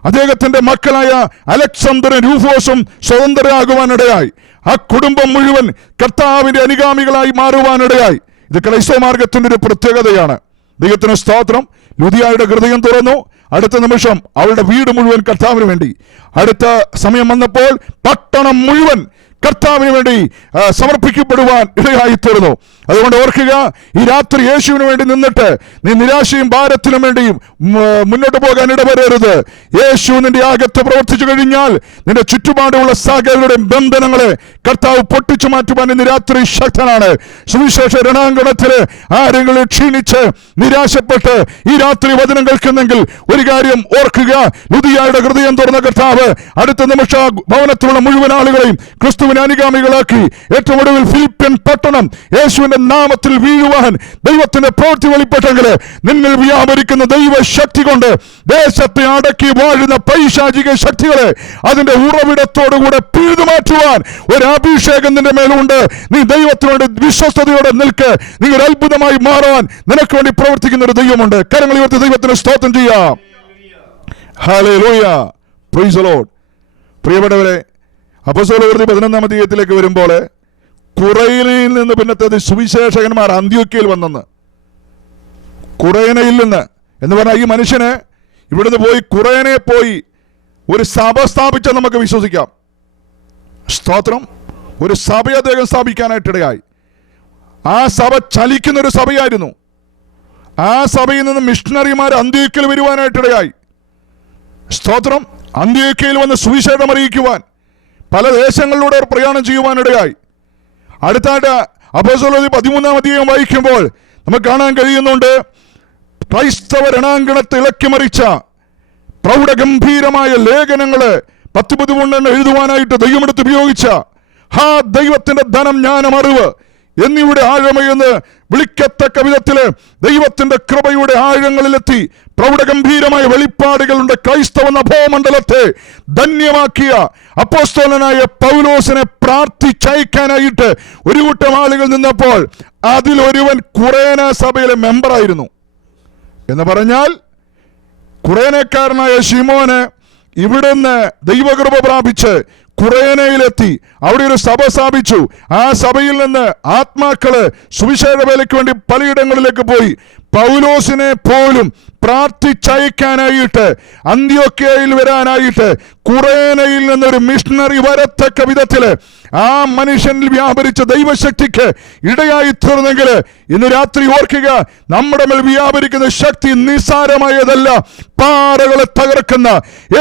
അദ്ദേഹത്തിന്റെ മക്കളായ അലക്സാണ്ടറും രൂഫോസും സ്വതന്ത്രരാകുവാനിടയായി. ആ കുടുംബം മുഴുവൻ കർത്താവിന്റെ അനുഗാമികളായി മാറുവാനിടയായി. ഇത് ക്രൈസ്തവ മാർഗത്തിന്റെ ഒരു പ്രത്യേകതയാണ്. ദൈവത്തിന് സ്തോത്രം. ലുദിയായുടെ ഹൃദയം തുറന്നു. അടുത്ത നിമിഷം അവളുടെ വീട് മുഴുവൻ കർത്താവിന് വേണ്ടി. അടുത്ത സമയം വന്നപ്പോൾ പട്ടണം മുഴുവൻ കർത്താവിന് വേണ്ടി സമർപ്പിക്കപ്പെടുവാൻ ഇടയായി തീർന്നു. അതുകൊണ്ട് ഓർക്കുക, ഈ രാത്രി യേശുവിന് വേണ്ടി നിന്നിട്ട് നീ നിരാശയും ഭാരത്തിനും വേണ്ടിയും മുന്നോട്ട് പോകാൻ ഇടവരരുത്. യേശു നിന്റെ അകത്ത് പ്രവർത്തിച്ചു കഴിഞ്ഞാൽ നിന്റെ ചുറ്റുപാടുമുള്ള സകലരുടെ ബന്ധനങ്ങളെ കർത്താവ് പൊട്ടിച്ചു മാറ്റുവാൻ ഇന്ന് രാത്രി ശക്തനാണ്. സുവിശേഷ രണാങ്കണത്തില് ആരെങ്കിലും ക്ഷീണിച്ച് നിരാശപ്പെട്ട് ഈ രാത്രി വചനം കേൾക്കുന്നെങ്കിൽ ഒരു കാര്യം ഓർക്കുക, ലുദിയായുടെ ഹൃദയം തുറന്ന കർത്താവ് അടുത്ത നിമിഷ ഭവനത്തിലുള്ള മുഴുവൻ ആളുകളെയും ക്രിസ്തുവിനെ അനുഗാമികളാക്കി ഏറ്റവും ഒടുവിൽ ഫിലിപ്പിയൻ പട്ടണം യേശുവിന്റെ നാമത്തിൽ വീഴുവാൻ ദൈവത്തിന്റെ പ്രവൃത്തി വെളിപ്പെട്ടെങ്കിൽ നിന്നിൽ വ്യാപരിക്കുന്ന ദൈവശക്തി കൊണ്ട് ദേശത്തെ അടക്കി വാഴുന്ന പൈശാചിക ശക്തികളെ അതിന്റെ ഉറവിടത്തോടുകൂടെ പിഴുതുമാറ്റുവാൻ ഒരു അഭിഷേകം നിന്റെ മേലുണ്ട്. നീ ദൈവത്തിനോട് വിശ്വസ്തയോടെ നിൽക്ക്. നീ ഒരു അത്ഭുതമായി മാറാൻ നിനക്ക് വേണ്ടി പ്രവർത്തിക്കുന്ന ഒരു ദൈവമുണ്ട്. കരങ്ങൾ ഉയർത്തി ദൈവത്തിന് സ്തോത്രം ചെയ്യാം. Hallelujah, praise the Lord. പ്രിയപ്പെട്ടവരെ, അപ്പോസ്തലപ്രവൃത്തി 11-ാം അധ്യായത്തിലേക്ക് വരുമ്പോൾ കുറേനയിൽ നിന്ന് പിന്നത്തെ സുവിശേഷകന്മാർ അന്ത്യോക്യയിൽ വന്നെന്ന്. കുറേനയിൽ നിന്ന് എന്ന് പറഞ്ഞാൽ ഈ മനുഷ്യന് ഇവിടുന്ന് പോയി കുറേനെ പോയി ഒരു സഭ സ്ഥാപിച്ച നമുക്ക് വിശ്വസിക്കാം. സ്തോത്രം. ഒരു സഭ അദ്ദേഹം സ്ഥാപിക്കാനായിട്ടിടയായി. ആ സഭ ചലിക്കുന്നൊരു സഭയായിരുന്നു. ആ സഭയിൽ നിന്ന് മിഷണറിമാർ അന്ത്യോക്യയിൽ വരുവാനായിട്ടിടയായി. സ്തോത്രം. അന്ത്യോക്യയിൽ വന്ന് സുവിശേഷം അറിയിക്കുവാൻ പല ദേശങ്ങളിലൂടെ പ്രയാണം ചെയ്യുവാനിടയായി. അടുത്തായിട്ട് അപ്പോസ്തലപ്രവൃത്തി 13-ാം അധ്യായം വായിക്കുമ്പോൾ നമുക്ക് കാണാൻ കഴിയുന്നുണ്ട്, ക്രൈസ്തവ രണാങ്കണത്തെ ഇളക്കിമറിച്ച പ്രൗഢഗംഭീരമായ ലേഖനങ്ങള് 10-13 എഴുതുവാനായിട്ട് ദൈവമെടുത്ത് ഉപയോഗിച്ച ദൈവത്തിന്റെ ധനം, ജ്ഞാനം, അറിവ് എന്നിവയുടെ ആഴമയെന്ന് വിളിക്കത്തക്ക വിധത്തില് ദൈവത്തിന്റെ കൃപയുടെ ആഴങ്ങളിലെത്തി പ്രൗഢഗംഭീരമായ വെളിപ്പാടുകളുടെ ക്രൈസ്തവ നഭോമണ്ഡലത്തെ ധന്യമാക്കിയ അപ്പോസ്തലനായ പൗലോസിനെ പ്രാർത്ഥിച്ചയക്കാനായിട്ട് ഒരു കൂട്ടം ആളുകൾ നിന്നപ്പോൾ അതിലൊരുവൻ കുറേന സഭയിലെ മെമ്പറായിരുന്നു. എന്ന് പറഞ്ഞാൽ കുറേനക്കാരനായ ശിമോന് ഇവിടുന്ന് ദൈവകൃപ പ്രാപിച്ച് കുറേനയിലെത്തി അവിടെ ഒരു സഭ സ്ഥാപിച്ചു. ആ സഭയിൽ നിന്ന് ആത്മാക്കള് സുവിശേഷ വേലയ്ക്ക് വേണ്ടി പലയിടങ്ങളിലേക്ക് പോയി. പൗലോസിനെ പോലും പ്രാർത്ഥിച്ചയക്കാനായിട്ട് അന്ത്യോക്യയിൽ വരാനായിട്ട് കുറേനയിൽ നിന്നൊരു മിഷണറി വരത്തക്ക വിധത്തില് ആ മനുഷ്യനിൽ വ്യാപരിച്ച ദൈവശക്തിക്ക് ഇടയായി തീർന്നെങ്കിൽ ഇന്ന് രാത്രി ഓർക്കുക, നമ്മുടെ മേൽ വ്യാപരിക്കുന്ന ശക്തി നിസ്സാരമായതല്ല. പാറകളെ തകർക്കുന്ന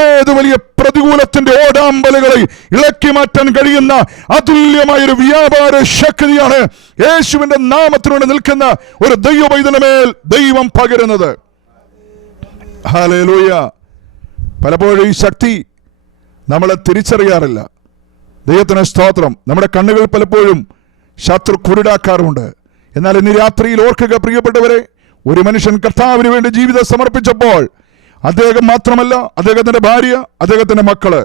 ഏത് വലിയ പ്രതികൂലത്തിന്റെ ഓടാമ്പലുകളെ ഇളക്കി മാറ്റാൻ കഴിയുന്ന അതുല്യമായൊരു വ്യാപാര ശക്തിയാണ് യേശുവിന്റെ നാമത്തിനോട് നിൽക്കുന്ന ഒരു ദൈവവൈദ്യനമേൽ ദൈവം പകരുന്നത്. ഹല്ലേലൂയ. പലപ്പോഴും ഈ ശക്തി നമ്മളെ തിരിച്ചറിയാറില്ല. ദൈവത്തിന് സ്തോത്രം. നമ്മുടെ കണ്ണുകൾ പലപ്പോഴും ശത്രു കുരുടാക്കാറുണ്ട്. എന്നാൽ ഇന്ന് രാത്രിയിൽ ഓർക്കുക പ്രിയപ്പെട്ടവരെ, ഒരു മനുഷ്യൻ കർത്താവിന് വേണ്ടി ജീവിതം സമർപ്പിച്ചപ്പോൾ അദ്ദേഹം മാത്രമല്ല, അദ്ദേഹത്തിന്റെ ഭാര്യ, അദ്ദേഹത്തിന്റെ മക്കള്,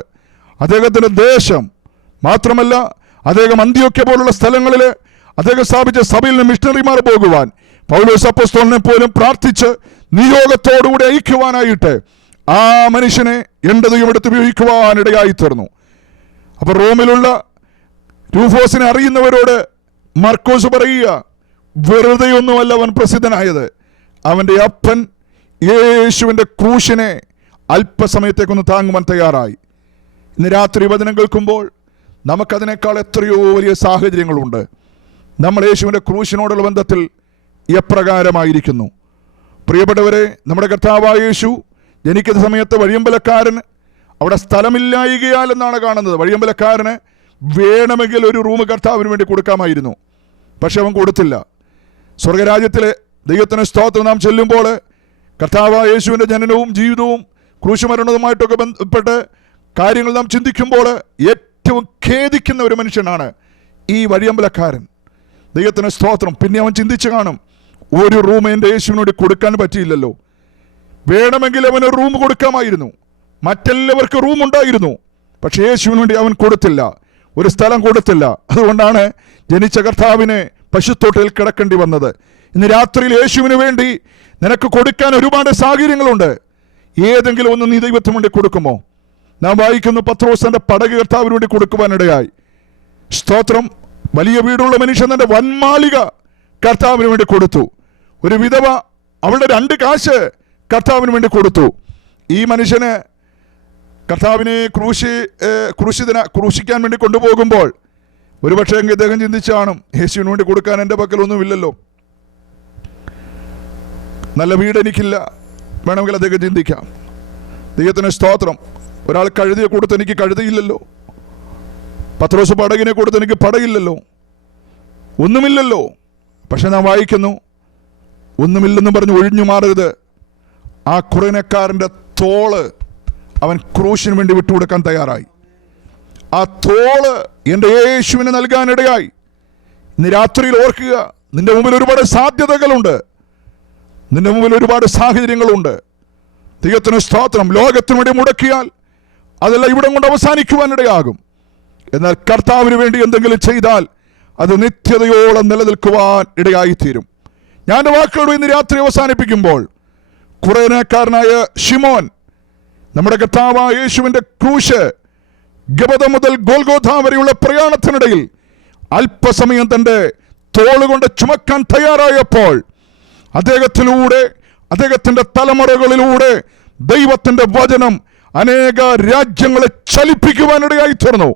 അദ്ദേഹത്തിന്റെ ദേശം മാത്രമല്ല, അദ്ദേഹം അന്ത്യോക്യ പോലുള്ള സ്ഥലങ്ങളിൽ അദ്ദേഹം സ്ഥാപിച്ച സഭയിൽ നിന്ന് മിഷണറിമാർ പോകുവാൻ പൗലോസ് അപ്പോസ്തലനെ പോലും പ്രാർത്ഥിച്ച് നിയോഗത്തോടുകൂടി അയക്കുവാനായിട്ട് ആ മനുഷ്യനെ എൻ്റെ ദൈവം എടുത്ത് ഉപയോഗിക്കുവാനിടയായി തീർന്നു. അപ്പൊ റോമിലുള്ള രൂഫോസിനെ അറിയുന്നവരോട് മർക്കോസ് പറയുക, വെറുതെയൊന്നുമല്ല അവൻ പ്രസിദ്ധനായത്. അവൻ്റെ അപ്പൻ യേശുവിൻ്റെ ക്രൂശിനെ അല്പസമയത്തേക്കൊന്ന് താങ്ങുവാൻ തയ്യാറായി. ഇന്ന് രാത്രി വചനം കേൾക്കുമ്പോൾ നമുക്കതിനേക്കാൾ എത്രയോ വലിയ സാഹചര്യങ്ങളുണ്ട്. നമ്മൾ യേശുവിൻ്റെ ക്രൂശിനോടുള്ള ബന്ധത്തിൽ എപ്രകാരമായിരിക്കുന്നു? പ്രിയപ്പെട്ടവരെ, നമ്മുടെ കർത്താവായ യേശു ജനിക്കുന്ന സമയത്ത് വഴിയമ്പലക്കാരൻ അവിടെ സ്ഥലമില്ലായികയാൽ എന്നാണ് കാണുന്നത്. വഴിയമ്പലക്കാരന് വേണമെങ്കിൽ ഒരു റൂം കർത്താവിന് വേണ്ടി കൊടുക്കാമായിരുന്നു, പക്ഷെ അവൻ കൊടുത്തില്ല. സ്വർഗരാജ്യത്തിലെ ദൈവത്തിന് സ്തോത്രം നാം ചെല്ലുമ്പോൾ കർത്താവായ യേശുവിൻ്റെ ജനനവും ജീവിതവും ക്രൂശുമരണവുമായിട്ടൊക്കെ ബന്ധപ്പെട്ട് കാര്യങ്ങൾ നാം ചിന്തിക്കുമ്പോൾ ഏറ്റവും ഖേദിക്കുന്ന ഒരു മനുഷ്യനാണ് ഈ വഴിയമ്പലക്കാരൻ. ദൈവത്തിന് സ്തോത്രം. പിന്നെ അവൻ ചിന്തിച്ചു കാണും, ഒരു റൂം എൻ്റെ യേശുവിനോട് കൊടുക്കാൻ പറ്റിയില്ലല്ലോ. വേണമെങ്കിൽ അവന് റൂം കൊടുക്കാമായിരുന്നു, മറ്റെല്ലാവർക്കും റൂം ഉണ്ടായിരുന്നു, പക്ഷേ യേശുവിന് വേണ്ടി അവൻ കൊടുത്തില്ല, ഒരു സ്ഥലം കൊടുത്തില്ല. അതുകൊണ്ടാണ് ജനിച്ച കർത്താവിനെ പശുത്തൊട്ടിൽ കിടക്കേണ്ടി വന്നത്. ഇന്ന് രാത്രിയിൽ യേശുവിന് വേണ്ടി നിനക്ക് കൊടുക്കാൻ ഒരുപാട് സാഹചര്യങ്ങളുണ്ട്. ഏതെങ്കിലും ഒന്ന് നീ ദൈവത്തിന് വേണ്ടി കൊടുക്കുമോ? നാം വായിക്കുന്നു, പത്രോസ് തൻ്റെ പടക് കർത്താവിന് വേണ്ടി കൊടുക്കുവാനിടയായി. സ്തോത്രം. വലിയ വീടുള്ള മനുഷ്യൻ തൻ്റെ വൻമാളിക കർത്താവിന് വേണ്ടി കൊടുത്തു. ഒരു വിധവ അവളുടെ 2 കാശ് കർത്താവിന് വേണ്ടി കൊടുത്തു. ഈ മനുഷ്യന് കർത്താവിനെ ക്രൂശിക്കാൻ വേണ്ടി കൊണ്ടുപോകുമ്പോൾ ഒരുപക്ഷെ എങ്കിൽ ഇദ്ദേഹം ചിന്തിച്ചു കാണും, യേശുവിന് വേണ്ടി കൊടുക്കാൻ എൻ്റെ പക്കലൊന്നുമില്ലല്ലോ, നല്ല വീട് എനിക്കില്ല. വേണമെങ്കിൽ അദ്ദേഹം ചിന്തിക്കാം. ദൈവത്തിന് സ്തോത്രം. ഒരാൾ കഴുതിയെ കൊടുത്ത് എനിക്ക് കഴുതിയില്ലല്ലോ, പത്രോസ് പടകിനെ കൊടുത്ത് എനിക്ക് പടയില്ലല്ലോ, ഒന്നുമില്ലല്ലോ. പക്ഷെ നാം വായിക്കുന്നു, ഒന്നുമില്ലെന്നും പറഞ്ഞ് ഒഴിഞ്ഞു മാറരുത്. ആ കുറേനക്കാരൻ്റെ തോള് അവൻ ക്രൂശിന് വേണ്ടി വിട്ടുകൊടുക്കാൻ തയ്യാറായി. ആ തോള് എൻ്റെ യേശുവിന് നൽകാനിടയായി. ഇന്ന് രാത്രിയിൽ ഓർക്കുക, നിന്റെ മുമ്പിൽ ഒരുപാട് സാധ്യതകളുണ്ട്, നിന്റെ മുമ്പിൽ ഒരുപാട് സാഹചര്യങ്ങളുണ്ട്. ദൈവത്തിന് സ്തോത്രം. ലോകത്തിന് വേണ്ടി മുടക്കിയാൽ അതെല്ലാം ഇവിടം കൊണ്ട് അവസാനിക്കുവാനിടയാകും. എന്നാൽ കർത്താവിന് വേണ്ടി എന്തെങ്കിലും ചെയ്താൽ അത് നിത്യതയോളം നിലനിൽക്കുവാൻ ഇടയായിത്തീരും. ഞാൻ വാക്കുകളോട് ഇന്ന് രാത്രി അവസാനിപ്പിക്കുമ്പോൾ, കുറേനക്കാരനായ ശിമോൻ നമ്മുടെ കർത്താവായ യേശുവിൻ്റെ ക്രൂശ് ഗബദ മുതൽ ഗോൽഗോഥ വരെയുള്ള പ്രയാണത്തിനിടയിൽ അല്പസമയം തൻ്റെ തോളുകൊണ്ട് ചുമക്കാൻ തയ്യാറായപ്പോൾ അദ്ദേഹത്തിലൂടെ, അദ്ദേഹത്തിൻ്റെ തലമുറകളിലൂടെ ദൈവത്തിൻ്റെ വചനം അനേക രാജ്യങ്ങളെ ചലിപ്പിക്കുവാനിടയായി തീർന്നു.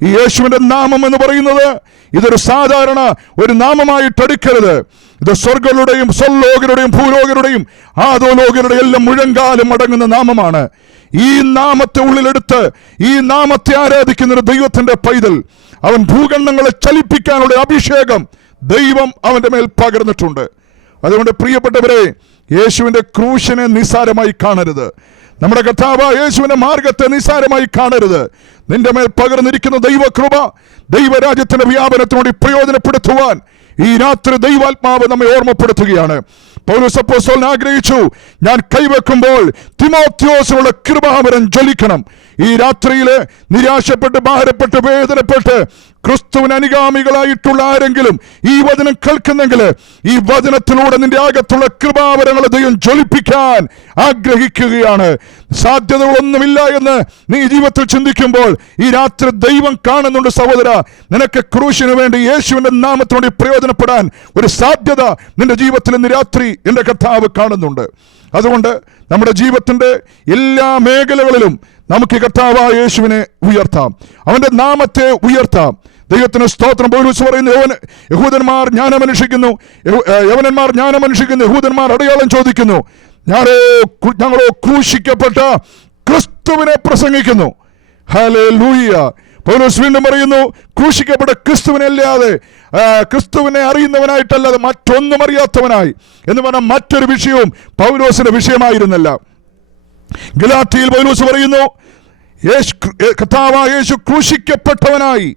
ഈ യേശുവിൻ്റെ നാമം എന്ന് പറയുന്നത് ഇതൊരു സാധാരണ ഒരു നാമമായിട്ട് എടുക്കരുത്. ഇത് സ്വർഗരുടെയും സ്വലോകരുടെയും ഭൂലോകരുടെയും ആദോലോകരുടെ എല്ലാം മുഴങ്കാലും അടങ്ങുന്ന നാമമാണ്. ഈ നാമത്തെ ഉള്ളിലെടുത്ത് ഈ നാമത്തെ ആരാധിക്കുന്ന ഒരു ദൈവത്തിൻ്റെ പൈതൽ, അവൻ ഭൂഖണ്ഡങ്ങളെ ചലിപ്പിക്കാനുള്ള അഭിഷേകം ദൈവം അവൻ്റെ മേൽ പകർന്നിട്ടുണ്ട്. അതുകൊണ്ട് പ്രിയപ്പെട്ടവരെ, യേശുവിൻ്റെ ക്രൂശിനെ നിസ്സാരമായി കാണരുത്. നമ്മുടെ കർത്താവായ യേശുവിൻ്റെ മാർഗത്തെ നിസ്സാരമായി കാണരുത്. നിന്റെ മേൽ പകർന്നിരിക്കുന്ന ദൈവകൃപ ദൈവരാജ്യത്തിന്റെ വ്യാപനത്തിനോട് പ്രയോജനപ്പെടുത്തുവാൻ ഈ രാത്രി ദൈവാത്മാവ് നമ്മെ ഓർമ്മപ്പെടുത്തുകയാണ്. പൗലോസ് അപ്പോസ്തലൻ ആഗ്രഹിച്ചു, ഞാൻ കൈവെക്കുമ്പോൾ തിമോത്തിയോസിനുള്ള കൃപാവരം ജ്വലിക്കണം. ഈ രാത്രിയില് നിരാശപ്പെട്ട്, ഭാരപ്പെട്ട്, വേദനപ്പെട്ട് ക്രിസ്തുവിന് അനുഗാമികളായിട്ടുള്ള ആരെങ്കിലും ഈ വചനം കേൾക്കുന്നെങ്കിൽ, ഈ വചനത്തിലൂടെ നിന്റെ അകത്തുള്ള കൃപാവരങ്ങളെ ദൈവം ജ്വലിപ്പിക്കാൻ ആഗ്രഹിക്കുകയാണ്. സാധ്യതകളൊന്നുമില്ല എന്ന് നീ ജീവിതത്തിൽ ചിന്തിക്കുമ്പോൾ ഈ രാത്രി ദൈവം കാണുന്നുണ്ട്. സഹോദര, നിനക്ക് ക്രൂശിന് വേണ്ടി യേശുവിന്റെ നാമത്തിനോട് പ്രയോജനപ്പെടാൻ ഒരു സാധ്യത നിന്റെ ജീവിതത്തിൽ ഇന്ന് രാത്രി എൻ്റെ കർത്താവ് കാണുന്നുണ്ട്. അതുകൊണ്ട് നമ്മുടെ ജീവിതത്തിന്റെ എല്ലാ മേഖലകളിലും നമുക്ക് കർത്താവായ യേശുവിനെ ഉയർത്താം, അവന്റെ നാമത്തെ ഉയർത്താം. ദൈവത്തിന് സ്തോത്രം. പൗലോസ് പറയുന്നു, യഹൂദന്മാർ ജ്ഞാനമന്വേഷിക്കുന്നു, യവനന്മാർ ജ്ഞാനമന്വേഷിക്കുന്നു, യഹൂദന്മാർ അടയാളം ചോദിക്കുന്നു, ഞങ്ങളോ ക്രൂശിക്കപ്പെട്ട ക്രിസ്തുവിനെ പ്രസംഗിക്കുന്നു. ഹല്ലേലൂയ. പൗലോസ് വീണ്ടും പറയുന്നു, ക്രൂശിക്കപ്പെട്ട ക്രിസ്തുവിനെ അല്ലാതെ, ക്രിസ്തുവിനെ അറിയുന്നവനായിട്ടല്ലാതെ മറ്റൊന്നും അറിയാത്തവനായി എന്ന് പറഞ്ഞാൽ മറ്റൊരു വിഷയവും പൗലോസിന്റെ വിഷയമായിരുന്നില്ല. ഗലാത്യയിൽ പൗലോസ് പറയുന്നു, കർത്താവായ യേശു ക്രൂശിക്കപ്പെട്ടവനായി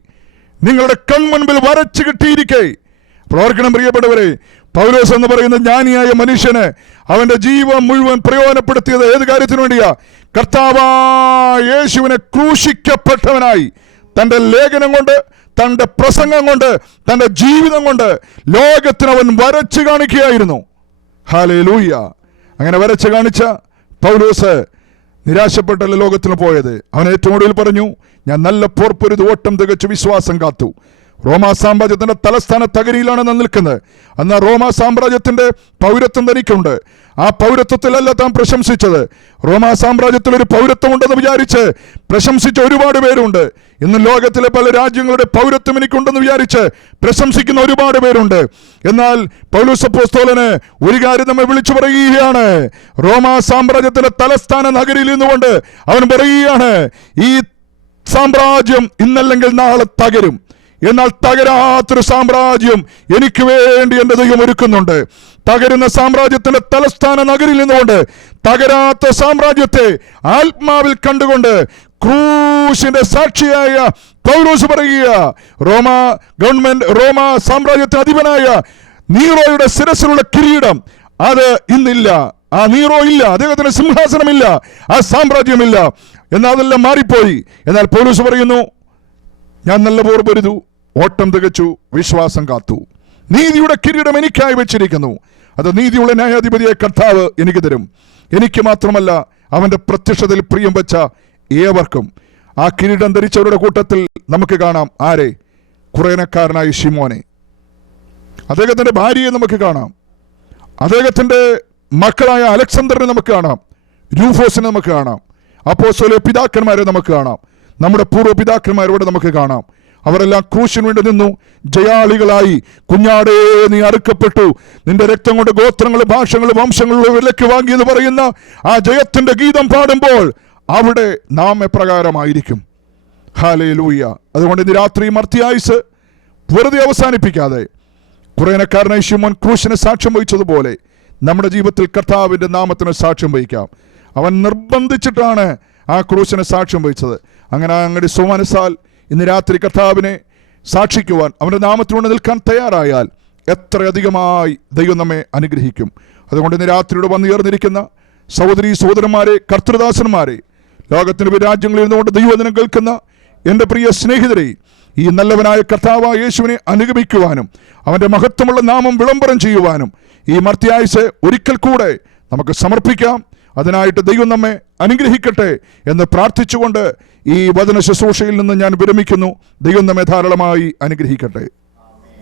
നിങ്ങളുടെ കൺമുൻപിൽ വരച്ചു കിട്ടിയിരിക്കെ. പ്രവർത്തനം പ്രിയപ്പെട്ടവരെ, പൗലോസ് എന്ന് പറയുന്ന ജ്ഞാനിയായ മനുഷ്യന് അവന്റെ ജീവൻ മുഴുവൻ പ്രയോജനപ്പെടുത്തിയത് ഏത് കാര്യത്തിനു വേണ്ടിയാ? കർത്താവായ യേശുവിനെ ക്രൂശിക്കപ്പെട്ടവനായി തൻ്റെ ലേഖനം കൊണ്ട്, തൻ്റെ പ്രസംഗം കൊണ്ട്, തൻ്റെ ജീവിതം കൊണ്ട് ലോകത്തിന് അവൻ വരച്ചു കാണിക്കുകയായിരുന്നു. ഹല്ലേലൂയ. അങ്ങനെ വരച്ചു കാണിച്ച പൗലോസ് നിരാശപ്പെട്ടല്ല ലോകത്തിന് പോയത്. അവൻ ഏറ്റവും ഒടുവിൽ പറഞ്ഞു, ഞാൻ നല്ല പോർപ്പൊരുത് ഓട്ടം തികച്ചു വിശ്വാസം കാത്തു. റോമാ സാമ്രാജ്യത്തിന്റെ തലസ്ഥാന തകരിയിലാണ് നാം നിൽക്കുന്നത്. എന്നാൽ റോമാ സാമ്രാജ്യത്തിന്റെ പൗരത്വം തനിക്കുണ്ട്. ആ പൗരത്വത്തിലല്ല താൻ പ്രശംസിച്ചത്. റോമാ സാമ്രാജ്യത്തിൽ ഒരു പൗരത്വം ഉണ്ടെന്ന് വിചാരിച്ച് പ്രശംസിച്ച ഒരുപാട് പേരുണ്ട്. ഇന്ന് ലോകത്തിലെ പല രാജ്യങ്ങളുടെ പൗരത്വം എനിക്കുണ്ടെന്ന് വിചാരിച്ച് പ്രശംസിക്കുന്ന ഒരുപാട് പേരുണ്ട്. എന്നാൽ പൗലോസ് അപ്പോസ്തലന് ഒരു കാര്യം നമ്മെ വിളിച്ചു പറയുകയാണ്. റോമാ സാമ്രാജ്യത്തിന്റെ തലസ്ഥാന നഗരിയിൽ നിന്നുകൊണ്ട് അവൻ പറയുകയാണ്, ഈ സാമ്രാജ്യം ഇന്നല്ലെങ്കിൽ നാളെ തകരും. എന്നാൽ തകരാത്തൊരു സാമ്രാജ്യം എനിക്ക് വേണ്ടി എൻ്റെ ദൈവം ഒരുക്കുന്നുണ്ട്. തകരുന്ന സാമ്രാജ്യത്തിന്റെ തലസ്ഥാന നഗരിയിൽ നിന്നുകൊണ്ട് തകരാത്ത സാമ്രാജ്യത്തെ ആത്മാവിൽ കണ്ടുകൊണ്ട് ക്രൂശിന്റെ സാക്ഷിയായ പൗലോസ് പറയുക, റോമാ സാമ്രാജ്യത്തിന് അധിപനായ നീറോയുടെ ശിരസിലുള്ള കിരീടം അത് ഇന്നില്ല. ആ നീറോ ഇല്ല, അദ്ദേഹത്തിന് സിംഹാസനമില്ല, ആ സാമ്രാജ്യമില്ല. എന്നാൽ അതെല്ലാം മാറിപ്പോയി. എന്നാൽ പൗലോസ് പറയുന്നു, ഞാൻ നല്ല പോർ പൊരുതു, ഓട്ടം തികച്ചു, വിശ്വാസം കാത്തു. നീതിയുടെ കിരീടം എനിക്കായി വെച്ചിരിക്കുന്നു. അത് നീതിയുള്ള ന്യായാധിപതിയായ കർത്താവ് എനിക്ക് തരും. എനിക്ക് മാത്രമല്ല, അവന്റെ പ്രത്യക്ഷതയിൽ പ്രിയം വെച്ച ഏവർക്കും. ആ കിരീടം ധരിച്ചവരുടെ കൂട്ടത്തിൽ നമുക്ക് കാണാം ആരെ? കുറേനക്കാരനായ ശിമോനെ. അദ്ദേഹത്തിന്റെ ഭാര്യയെ നമുക്ക് കാണാം. അദ്ദേഹത്തിന്റെ മക്കളായ അലക്സാണ്ടറിനെ നമുക്ക് കാണാം. രൂഫോസിനെ നമുക്ക് കാണാം. അപ്പോസ്തല പിതാക്കന്മാരെ നമുക്ക് കാണാം. നമ്മുടെ പൂർവ്വ പിതാക്കന്മാരോട് നമുക്ക് കാണാം. അവരെല്ലാം ക്രൂശിന് വേണ്ടി നിന്നു. ജയാളികളായി, കുഞ്ഞാടേ നീ അറുക്കപ്പെട്ടു, നിന്റെ രക്തം കൊണ്ട് ഗോത്രങ്ങളും ഭാഷകളും വംശങ്ങളും വിലക്ക് വാങ്ങി എന്ന് പറയുന്ന ആ ജയത്തിന്റെ ഗീതം പാടുമ്പോൾ അവിടെ നാം എപ്രകാരമായിരിക്കും. ഹല്ലേലൂയ. അതുകൊണ്ട് ഇന്ന് രാത്രി മർത്തിയായുസ് വെറുതെ അവസാനിപ്പിക്കാതെ കുറേനക്കാരനായ ശിമോൻ ക്രൂശിന് സാക്ഷ്യം വഹിച്ചതുപോലെ നമ്മുടെ ജീവിതത്തിൽ കർത്താവിന്റെ നാമത്തിന് സാക്ഷ്യം വഹിക്കാം. അവൻ നിർബന്ധിച്ചിട്ടാണ് ആ ക്രൂശിന് സാക്ഷ്യം വഹിച്ചത്. അങ്ങനെ അങ്ങയുടെ സുമനസാൽ ഇന്ന് രാത്രി കർത്താവിനെ സാക്ഷിക്കുവാൻ, അവൻ്റെ നാമത്തിലൂടെ നിൽക്കാൻ തയ്യാറായാൽ എത്രയധികമായി ദൈവം നമ്മെ അനുഗ്രഹിക്കും. അതുകൊണ്ട് ഇന്ന് രാത്രിയോട് വന്നുയർന്നിരിക്കുന്ന സഹോദരീ സഹോദരന്മാരെ, കർത്തൃദാസന്മാരെ, ലോകത്തിന് വിവിധ രാജ്യങ്ങളിൽ നിന്നുകൊണ്ട് ദൈവവചനം കേൾക്കുന്ന എൻ്റെ പ്രിയ സ്നേഹിതരെ, ഈ നല്ലവനായ കർത്താവായ യേശുവിനെ അനുഗമിക്കുവാനും അവൻ്റെ മഹത്വമുള്ള നാമം വിളംബരം ചെയ്യുവാനും ഈ മർത്തിയായുസ് ഒരിക്കൽ കൂടെ നമുക്ക് സമർപ്പിക്കാം. അതിനായിട്ട് ദൈവം നമ്മെ അനുഗ്രഹിക്കട്ടെ എന്ന് പ്രാർത്ഥിച്ചുകൊണ്ട് ഈ വചന ശുശ്രൂഷയിൽ നിന്ന് ഞാൻ വിരമിക്കുന്നു. ദൈവം നമ്മെ ധാരാളമായി അനുഗ്രഹിക്കട്ടെ.